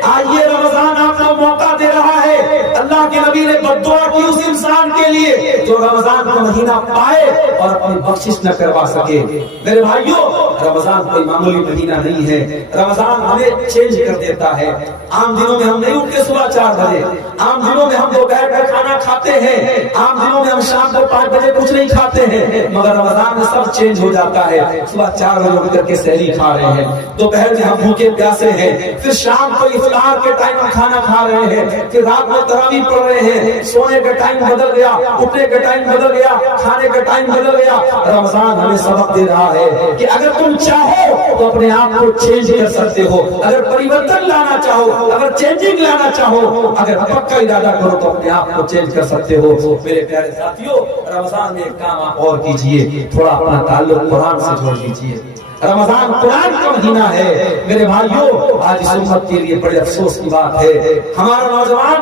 آئیے رمضان آپ کو موقع دے رہا ہے۔ اللہ کے نبی نے بد دعا کی اس انسان کے لیے جو رمضان کا مہینہ پائے اور اپنی بخشش نہ کروا سکے۔ میرے بھائیوں، رمضان کوئی معمولی مہینہ نہیں ہے، رمضان ہمیں چینج کر دیتا ہے۔ عام دنوں میں ہم نہیں اٹھتے صبح 4 بجے، عام دنوں میں ہم دوپہر کا کھانا کھاتے ہیں، عام دنوں میں ہم شام کو 5 بجے کچھ نہیں کھاتے ہیں، مگر رمضان میں سب چینج ہو جاتا ہے۔ صبح 4 بجے اٹھ کر کے سحری کھا رہے ہیں، دوپہر میں ہم بھوکے پیاسے ہیں، پھر شام کو افطار کے ٹائم ہم کھانا کھا رہے ہیں، پھر رات میں تراویح پڑھ رہے ہیں، سونے کا ٹائم بدل گیا، اٹھنے کا ٹائم بدل گیا، کھانے کا ٹائم بدل گیا۔ رمضان ہمیں سبق دے رہا ہے کہ اگر تم چاہو تو اپنے آپ کو چینج کر سکتے ہو، اگر پریورتن لانا چاہو، اگر چینجنگ لانا چاہو، اگر پکا ارادہ کرو تو اپنے آپ کو چینج کر سکتے ہو۔ میرے پیارے ساتھیوں، رمضان میں ایک کام آپ اور کیجئے، تھوڑا اپنا تعلق قرآن سے جوڑ لیجئے۔ رمضان قرآن کا مہینہ ہے۔ میرے بھائیوں، آج اس امت کے لیے بڑے افسوس کی بات ہے، ہمارا نوجوان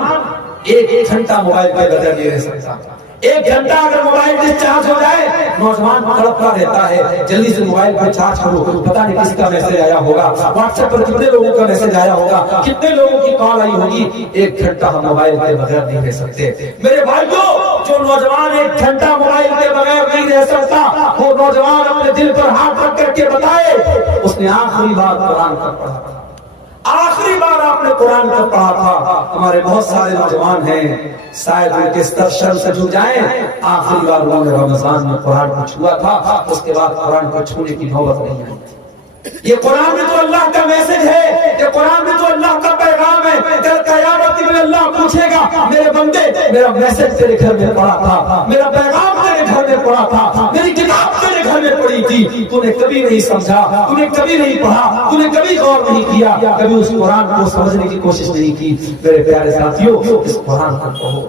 ایک گھنٹہ موبائل پہ بغیر نہیں رہ سکتا۔ ایک گھنٹہ اگر موبائل ڈسچارج ہو جائے، نوجوان تڑپتا رہتا ہے، جلدی سے موبائل پہ چارج کرو، پتہ نہیں کس کا میسج آیا ہوگا، واٹس ایپ پر کتنے لوگوں کا میسج آیا ہوگا، کتنے لوگوں کی کال آئی ہوگی۔ ایک گھنٹہ ہم موبائل کے بغیر نہیں رہ سکتے۔ میرے بھائیوں، جو نوجوان ایک گھنٹہ موبائل کے بغیر نہیں رہ سکتا، وہ نوجوان اپنے دل پر ہاتھ رکھ کر کے بتائے اس نے آخری بار قرآن کا پڑھا تھا، آخری بار آپ نے قرآن کا پڑھا تھا۔ ہمارے بہت سارے نوجوان ہیں، شاید ان کے سر شرم سے جھک جائیں، آخری بار انہوں نے رمضان میں قرآن کو چھوا تھا، اس کے بعد قرآن کو چھونے کی نوبت نہیں آئی۔ یہ قرآن میں تو اللہ کا میسج ہے، یہ قرآن میں تو اللہ کا پیغام ہے۔ کل قیامت میں اللہ پوچھے گا، میرے بندے میرا میسج تیرے گھر میں پڑا تھا، میرا پیغام تیرے گھر میں پڑا تھا، میری کتاب تیرے گھر میں پڑی تھی، تو نے کبھی نہیں سمجھا، تو نے کبھی نہیں پڑھا، تو نے کبھی غور نہیں کیا، کبھی اس قرآن کو سمجھنے کی کوشش نہیں کی۔ میرے پیارے ساتھیوں، اس قرآن کو پڑھو۔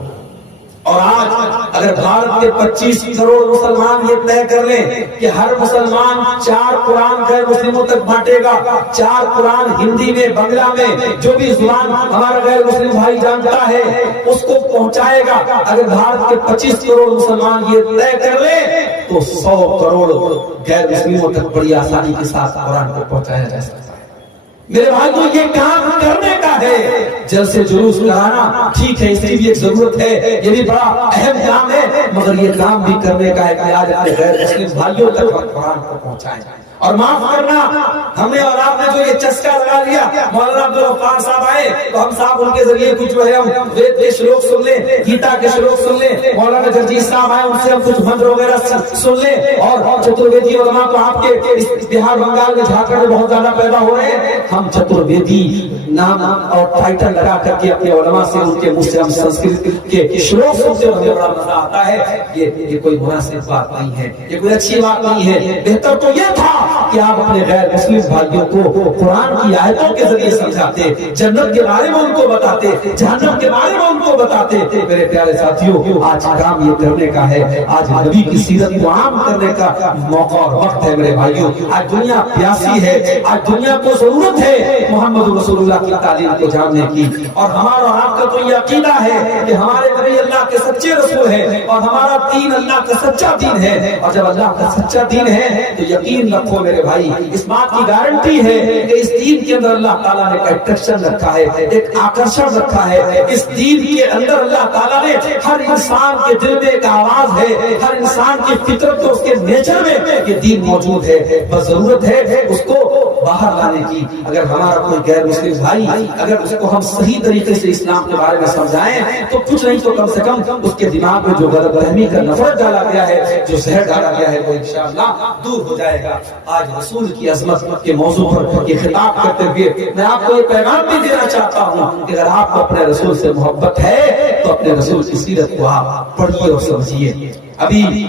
اور آج اگر بھارت کے 25 کروڑ مسلمان یہ طے کر لیں کہ ہر مسلمان 4 قرآن غیر مسلموں تک بانٹے گا، 4 قرآن ہندی میں، بنگلہ میں، جو بھی زبان ہمارا غیر مسلم بھائی جانتا ہے اس کو پہنچائے گا، اگر بھارت کے 25 کروڑ مسلمان یہ طے کر لیں تو 100 کروڑ غیر مسلموں تک بڑی آسانی کے ساتھ قرآن کو پہنچایا جا سکتا ہے۔ میرے بھائی کو یہ کام کرنے کا ہے، جلسے جلوس کرانا ٹھیک ہے، اس کی بھی ایک ضرورت ہے، یہ بھی بڑا اہم کام ہے، مگر یہ کام بھی کرنے کا ہے کہ آج اپنے غیر مسلم بھائیوں تک قرآن کو پہنچائیں۔ اور معاف کرنا، ہم نے اور آپ نے جو یہ چسکا لگا لیا، مولانا عبدالغفار صاحب آئے تو ہم صاحب ان کے ذریعے کچھ جو ہے ہم وید کے شلوک سن لیں، گیتا کے شلوک سن لیں، مولانا جگجیت صاحب آئے ان سے ہم کچھ منتر وغیرہ سن لیں، اور چترویدی علماء تو آپ کے اس بہار بنگال میں جھارکھنڈ میں بہت زیادہ پیدا ہو رہے ہیں، ہم چترویدی نام اور ٹائٹل لگا کر کے اپنے علماء سے ان کے منہ سے ہم سنسکرت کے شلوک سنتے ہیں، ہمیں بڑا مزہ آتا ہے۔ یہ کوئی مناسب بات نہیں ہے، یہ کوئی اچھی بات نہیں ہے۔ بہتر تو یہ تھا کہ آپ اپنے غیر مسلم بھائیوں کو قرآن کی آیتوں کے ذریعے سمجھاتے، جنت کے بارے میں ان کو بتاتے، جہنم کے بارے میں ان کو بتاتے۔ میرے پیارے ساتھیوں، آج کام یہ کرنے کا ہے، آج نبی کی سیرت کو عام کرنے کا موقع اور وقت ہے۔ میرے بھائیوں، آج دنیا پیاسی ہے، آج دنیا کو ضرورت ہے محمد رسول اللہ کی تعلیم کو جاننے کی، اور ہمارا اور آپ کا تو یہ عقیدہ ہے کہ ہمارے نبی اللہ کے سچے رسول ہیں اور ہمارا دین اللہ کا سچا دین ہے، اور جب اللہ کا سچا دین ہے تو یقین رکھو میرے بھائی، اس بات کی گارنٹی ہے کہ اس دین کے اندر اللہ تعالیٰ نے ایک اٹریکشن رکھا ہے، ایک آکرشن رکھا ہے۔ اس دین کے اندر اللہ تعالیٰ نے ہر انسان کے دل میں ایک آواز ہے، ہر انسان کی فطرت کو، اس کے نیچر میں یہ دین موجود ہے، بس ضرورت ہے اس کو باہر لانے کی۔ اگر ہمارا کوئی غیر مسلم بھائی، اگر اس کو ہم صحیح طریقے سے اسلام کے بارے میں سمجھائیں تو کچھ نہیں تو کم سے کم اس کے دماغ میں جو غلط فہمی کا نفرت ڈالا گیا ہے، جو زہر ڈالا گیا ہے، وہ انشاءاللہ دور ہو جائے گا۔ آج رسول کی عظمت کے موضوع پر یہ خطاب کرتے ہوئے میں آپ کو یہ پیغام بھی دینا چاہتا ہوں کہ اگر آپ کو اپنے رسول سے محبت ہے تو اپنے رسول کی سیرت کو آپ پڑھیے اور سمجھیے۔ ابھی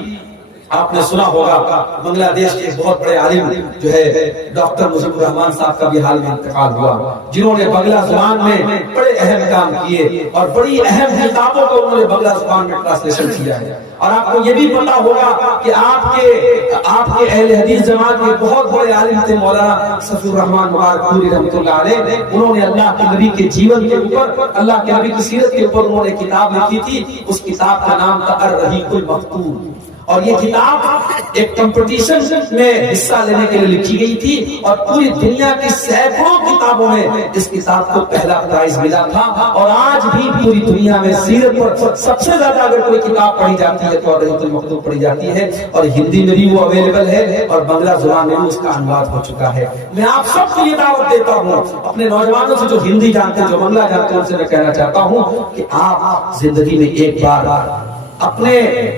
آپ نے سنا ہوگا بنگلہ دیش کے بہت بڑے عالم جو ہے ڈاکٹر مجیب الرحمان صاحب کا بھی حال میں انتقال ہوا، جنہوں نے بنگلہ زبان میں بڑے اہم کام کیے اور بڑی اہم کتابوں کو انہوں نے بنگلہ زبان میں ٹرانسلیشن کیا ہے۔ اور آپ کو یہ بھی پتا ہوگا کہ آپ کے اہل حدیث جماعت کے بہت بڑے عالم تھے مولانا صفی الرحمان مبارک پوری رحمۃ اللہ علیہ، انہوں نے اللہ کے نبی کے جیون کے اوپر، اللہ کے نبی کی سیرت کے اوپر انہوں نے کتاب لکھی تھی، اس کتاب کا نام تھا الرحیق المختوم۔ اور یہ کتاب ایک کمپٹیشن میں حصہ لینے کے لیے لکھی گئی تھی اور پوری دنیا کی سینکڑوں کتابوں میں اس کتاب کو پہلا پرائز ملا تھا. اور آج بھی پوری دنیا میں سیرت پر سب سے زیادہ اگر کوئی کتاب پڑھی جاتی ہے تو الرحیق المختوم پڑھی جاتی ہے, اور ہندی میں بھی وہ اویلیبل ہے اور بنگلہ زبان میں بھی اس کا انواد ہو چکا ہے. میں آپ سب کو یہ دعوت دیتا ہوں, اپنے نوجوانوں سے جو ہندی جانتے ہیں, جو بنگلہ جانتے ہیں, ان سے میں کہنا چاہتا ہوں کہ آپ زندگی میں ایک بار اپنے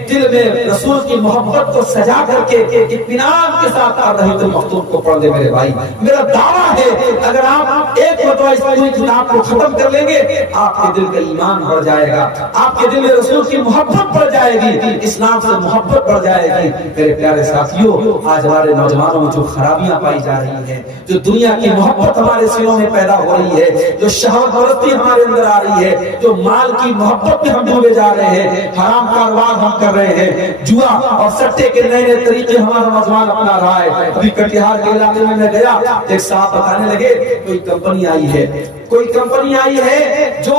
دل میں رسول کی محبت کو سجا کر کے اطمینان کے ساتھ الرحیق المختوم کو پڑھ دے. میرے بھائی, میرا دعویٰ ہے اگر آپ ایک مرتبہ اس پوری کتاب کو ختم کر لیں گے, آپ کے دل کا ایمان بڑھ جائے گا, آپ کے دل میں رسول کی محبت بڑھ جائے گی, اسلام سے محبت بڑھ جائے گی. میرے پیارے ساتھیوں, آج ہمارے نوجوانوں میں جو خرابیاں پائی جا رہی ہیں, جو دنیا کی محبت ہمارے سینوں میں پیدا ہو رہی ہے, جو شہوت پرستی ہمارے اندر آ رہی ہے, جو مال کی محبت میں ہم ڈوبے جا رہے ہیں, حرام کاروبار ہم کر رہے ہیں, جوا اور سٹے کے نئے نئے طریقے ہمارا نوجوان اپنا رہا ہے. ابھی کٹیہار کے علاقے میں گیا, ایک صاحب بتانے لگے کوئی کمپنی آئی ہے جو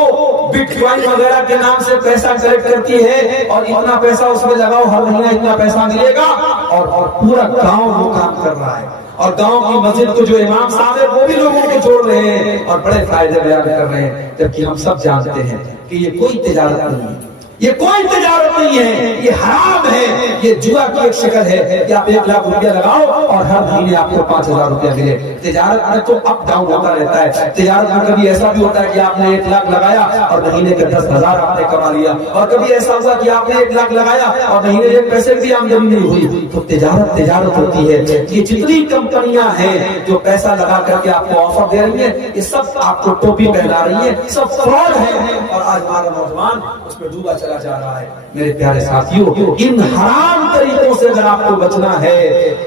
بٹ کوائن وغیرہ کے نام سے پیسہ کلیکٹ کرتی ہے, اور اتنا پیسہ اس میں لگاؤ, ہر مہینہ اتنا پیسہ ملے گا, اور پورا گاؤں وہ کام کر رہا ہے, اور گاؤں کی مسجد کو جو امام صاحب ہے وہ بھی لوگوں کو جوڑ رہے ہیں اور بڑے فائدے بیان کر رہے ہیں. جبکہ ہم سب جانتے ہیں کہ یہ کوئی تجارت نہیں ہے, یہ کوئی تجارت نہیں ہے, یہ حرام ہے, یہ جوا کی ایک شکل ہے کہ آپ 1 لاکھ روپیہ لگاؤ اور ہر مہینے آپ کو 5,000 روپیہ ملے. تجارت میں تو اپ ڈاؤن ہوتا رہتا ہے. تجارت میں کبھی ایسا بھی ہوتا ہے کہ آپ نے 1 لاکھ لگایا اور مہینے کے 10,000 آپ نے کما لیا, اور کبھی ایسا ہوا کہ آپ نے 1 لاکھ لگایا اور مہینے ایک پیسے بھی آمدنی نہیں ہوئی. تو تجارت ہوتی ہے. یہ جتنی کمپنیاں ہیں جو پیسہ لگا کر کے آپ کو آفر دے رہی ہیں, یہ سب آپ کو ٹوپی پہنا رہی ہیں, سب فراڈ ہے, اور آج ہمارا نوجوان اس میں ڈوبا چلا جا رہا ہے. میرے پیارے ساتھیوں, ان حرام طریقوں سے اگر آپ کو بچنا ہے,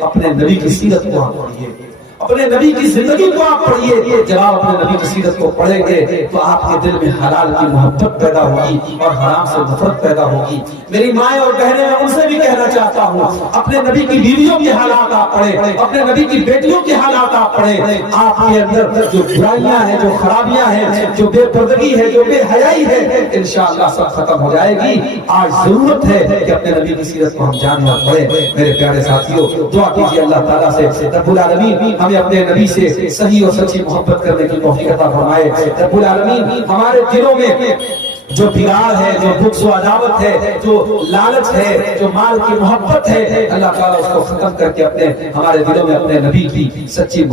اپنے نبی کی سیرت کو آپ پڑھیے, اپنے نبی کی زندگی کو آپ پڑھیے. جب آپ اپنے نبی کی سیرت کو پڑھیں گے تو آپ کے دل میں حلال کی محبت پیدا ہوگی اور حرام سے نفرت پیدا ہوگی. میری مائیں اور بہنیں, میں ان سے بھی کہنا چاہتا ہوں, اپنے نبی کی بیویوں کے حالات آپ پڑھیں, اپنے نبی کی بیٹیوں کے حالات آپ پڑھیں. آپ کے اندر جو برائیاں ہیں, جو خرابیاں ہیں, جو بے پردگی ہے, جو بے حیائی ہے, انشاءاللہ سب ختم ہو جائے گی. آج ضرورت ہے کہ اپنے نبی کی سیرت کو ہم جانیں اور پڑھیں. میرے پیارے ساتھیوں, دعا کیجیے اللہ تعالیٰ سے رب العالمین ہمیں اپنے نبی سے صحیح اور سچی محبت کرنے کی توفیق عطا فرمائے. رب العالمین ہمارے دلوں میں جو بگاڑ ہے, جو بغض و عداوت ہے, جو لالچ ہے, جو مال کی محبت ہے, اللہ تعالیٰ اس کو ختم کر کے ہمارے دلوں میں اپنے نبی کی سچی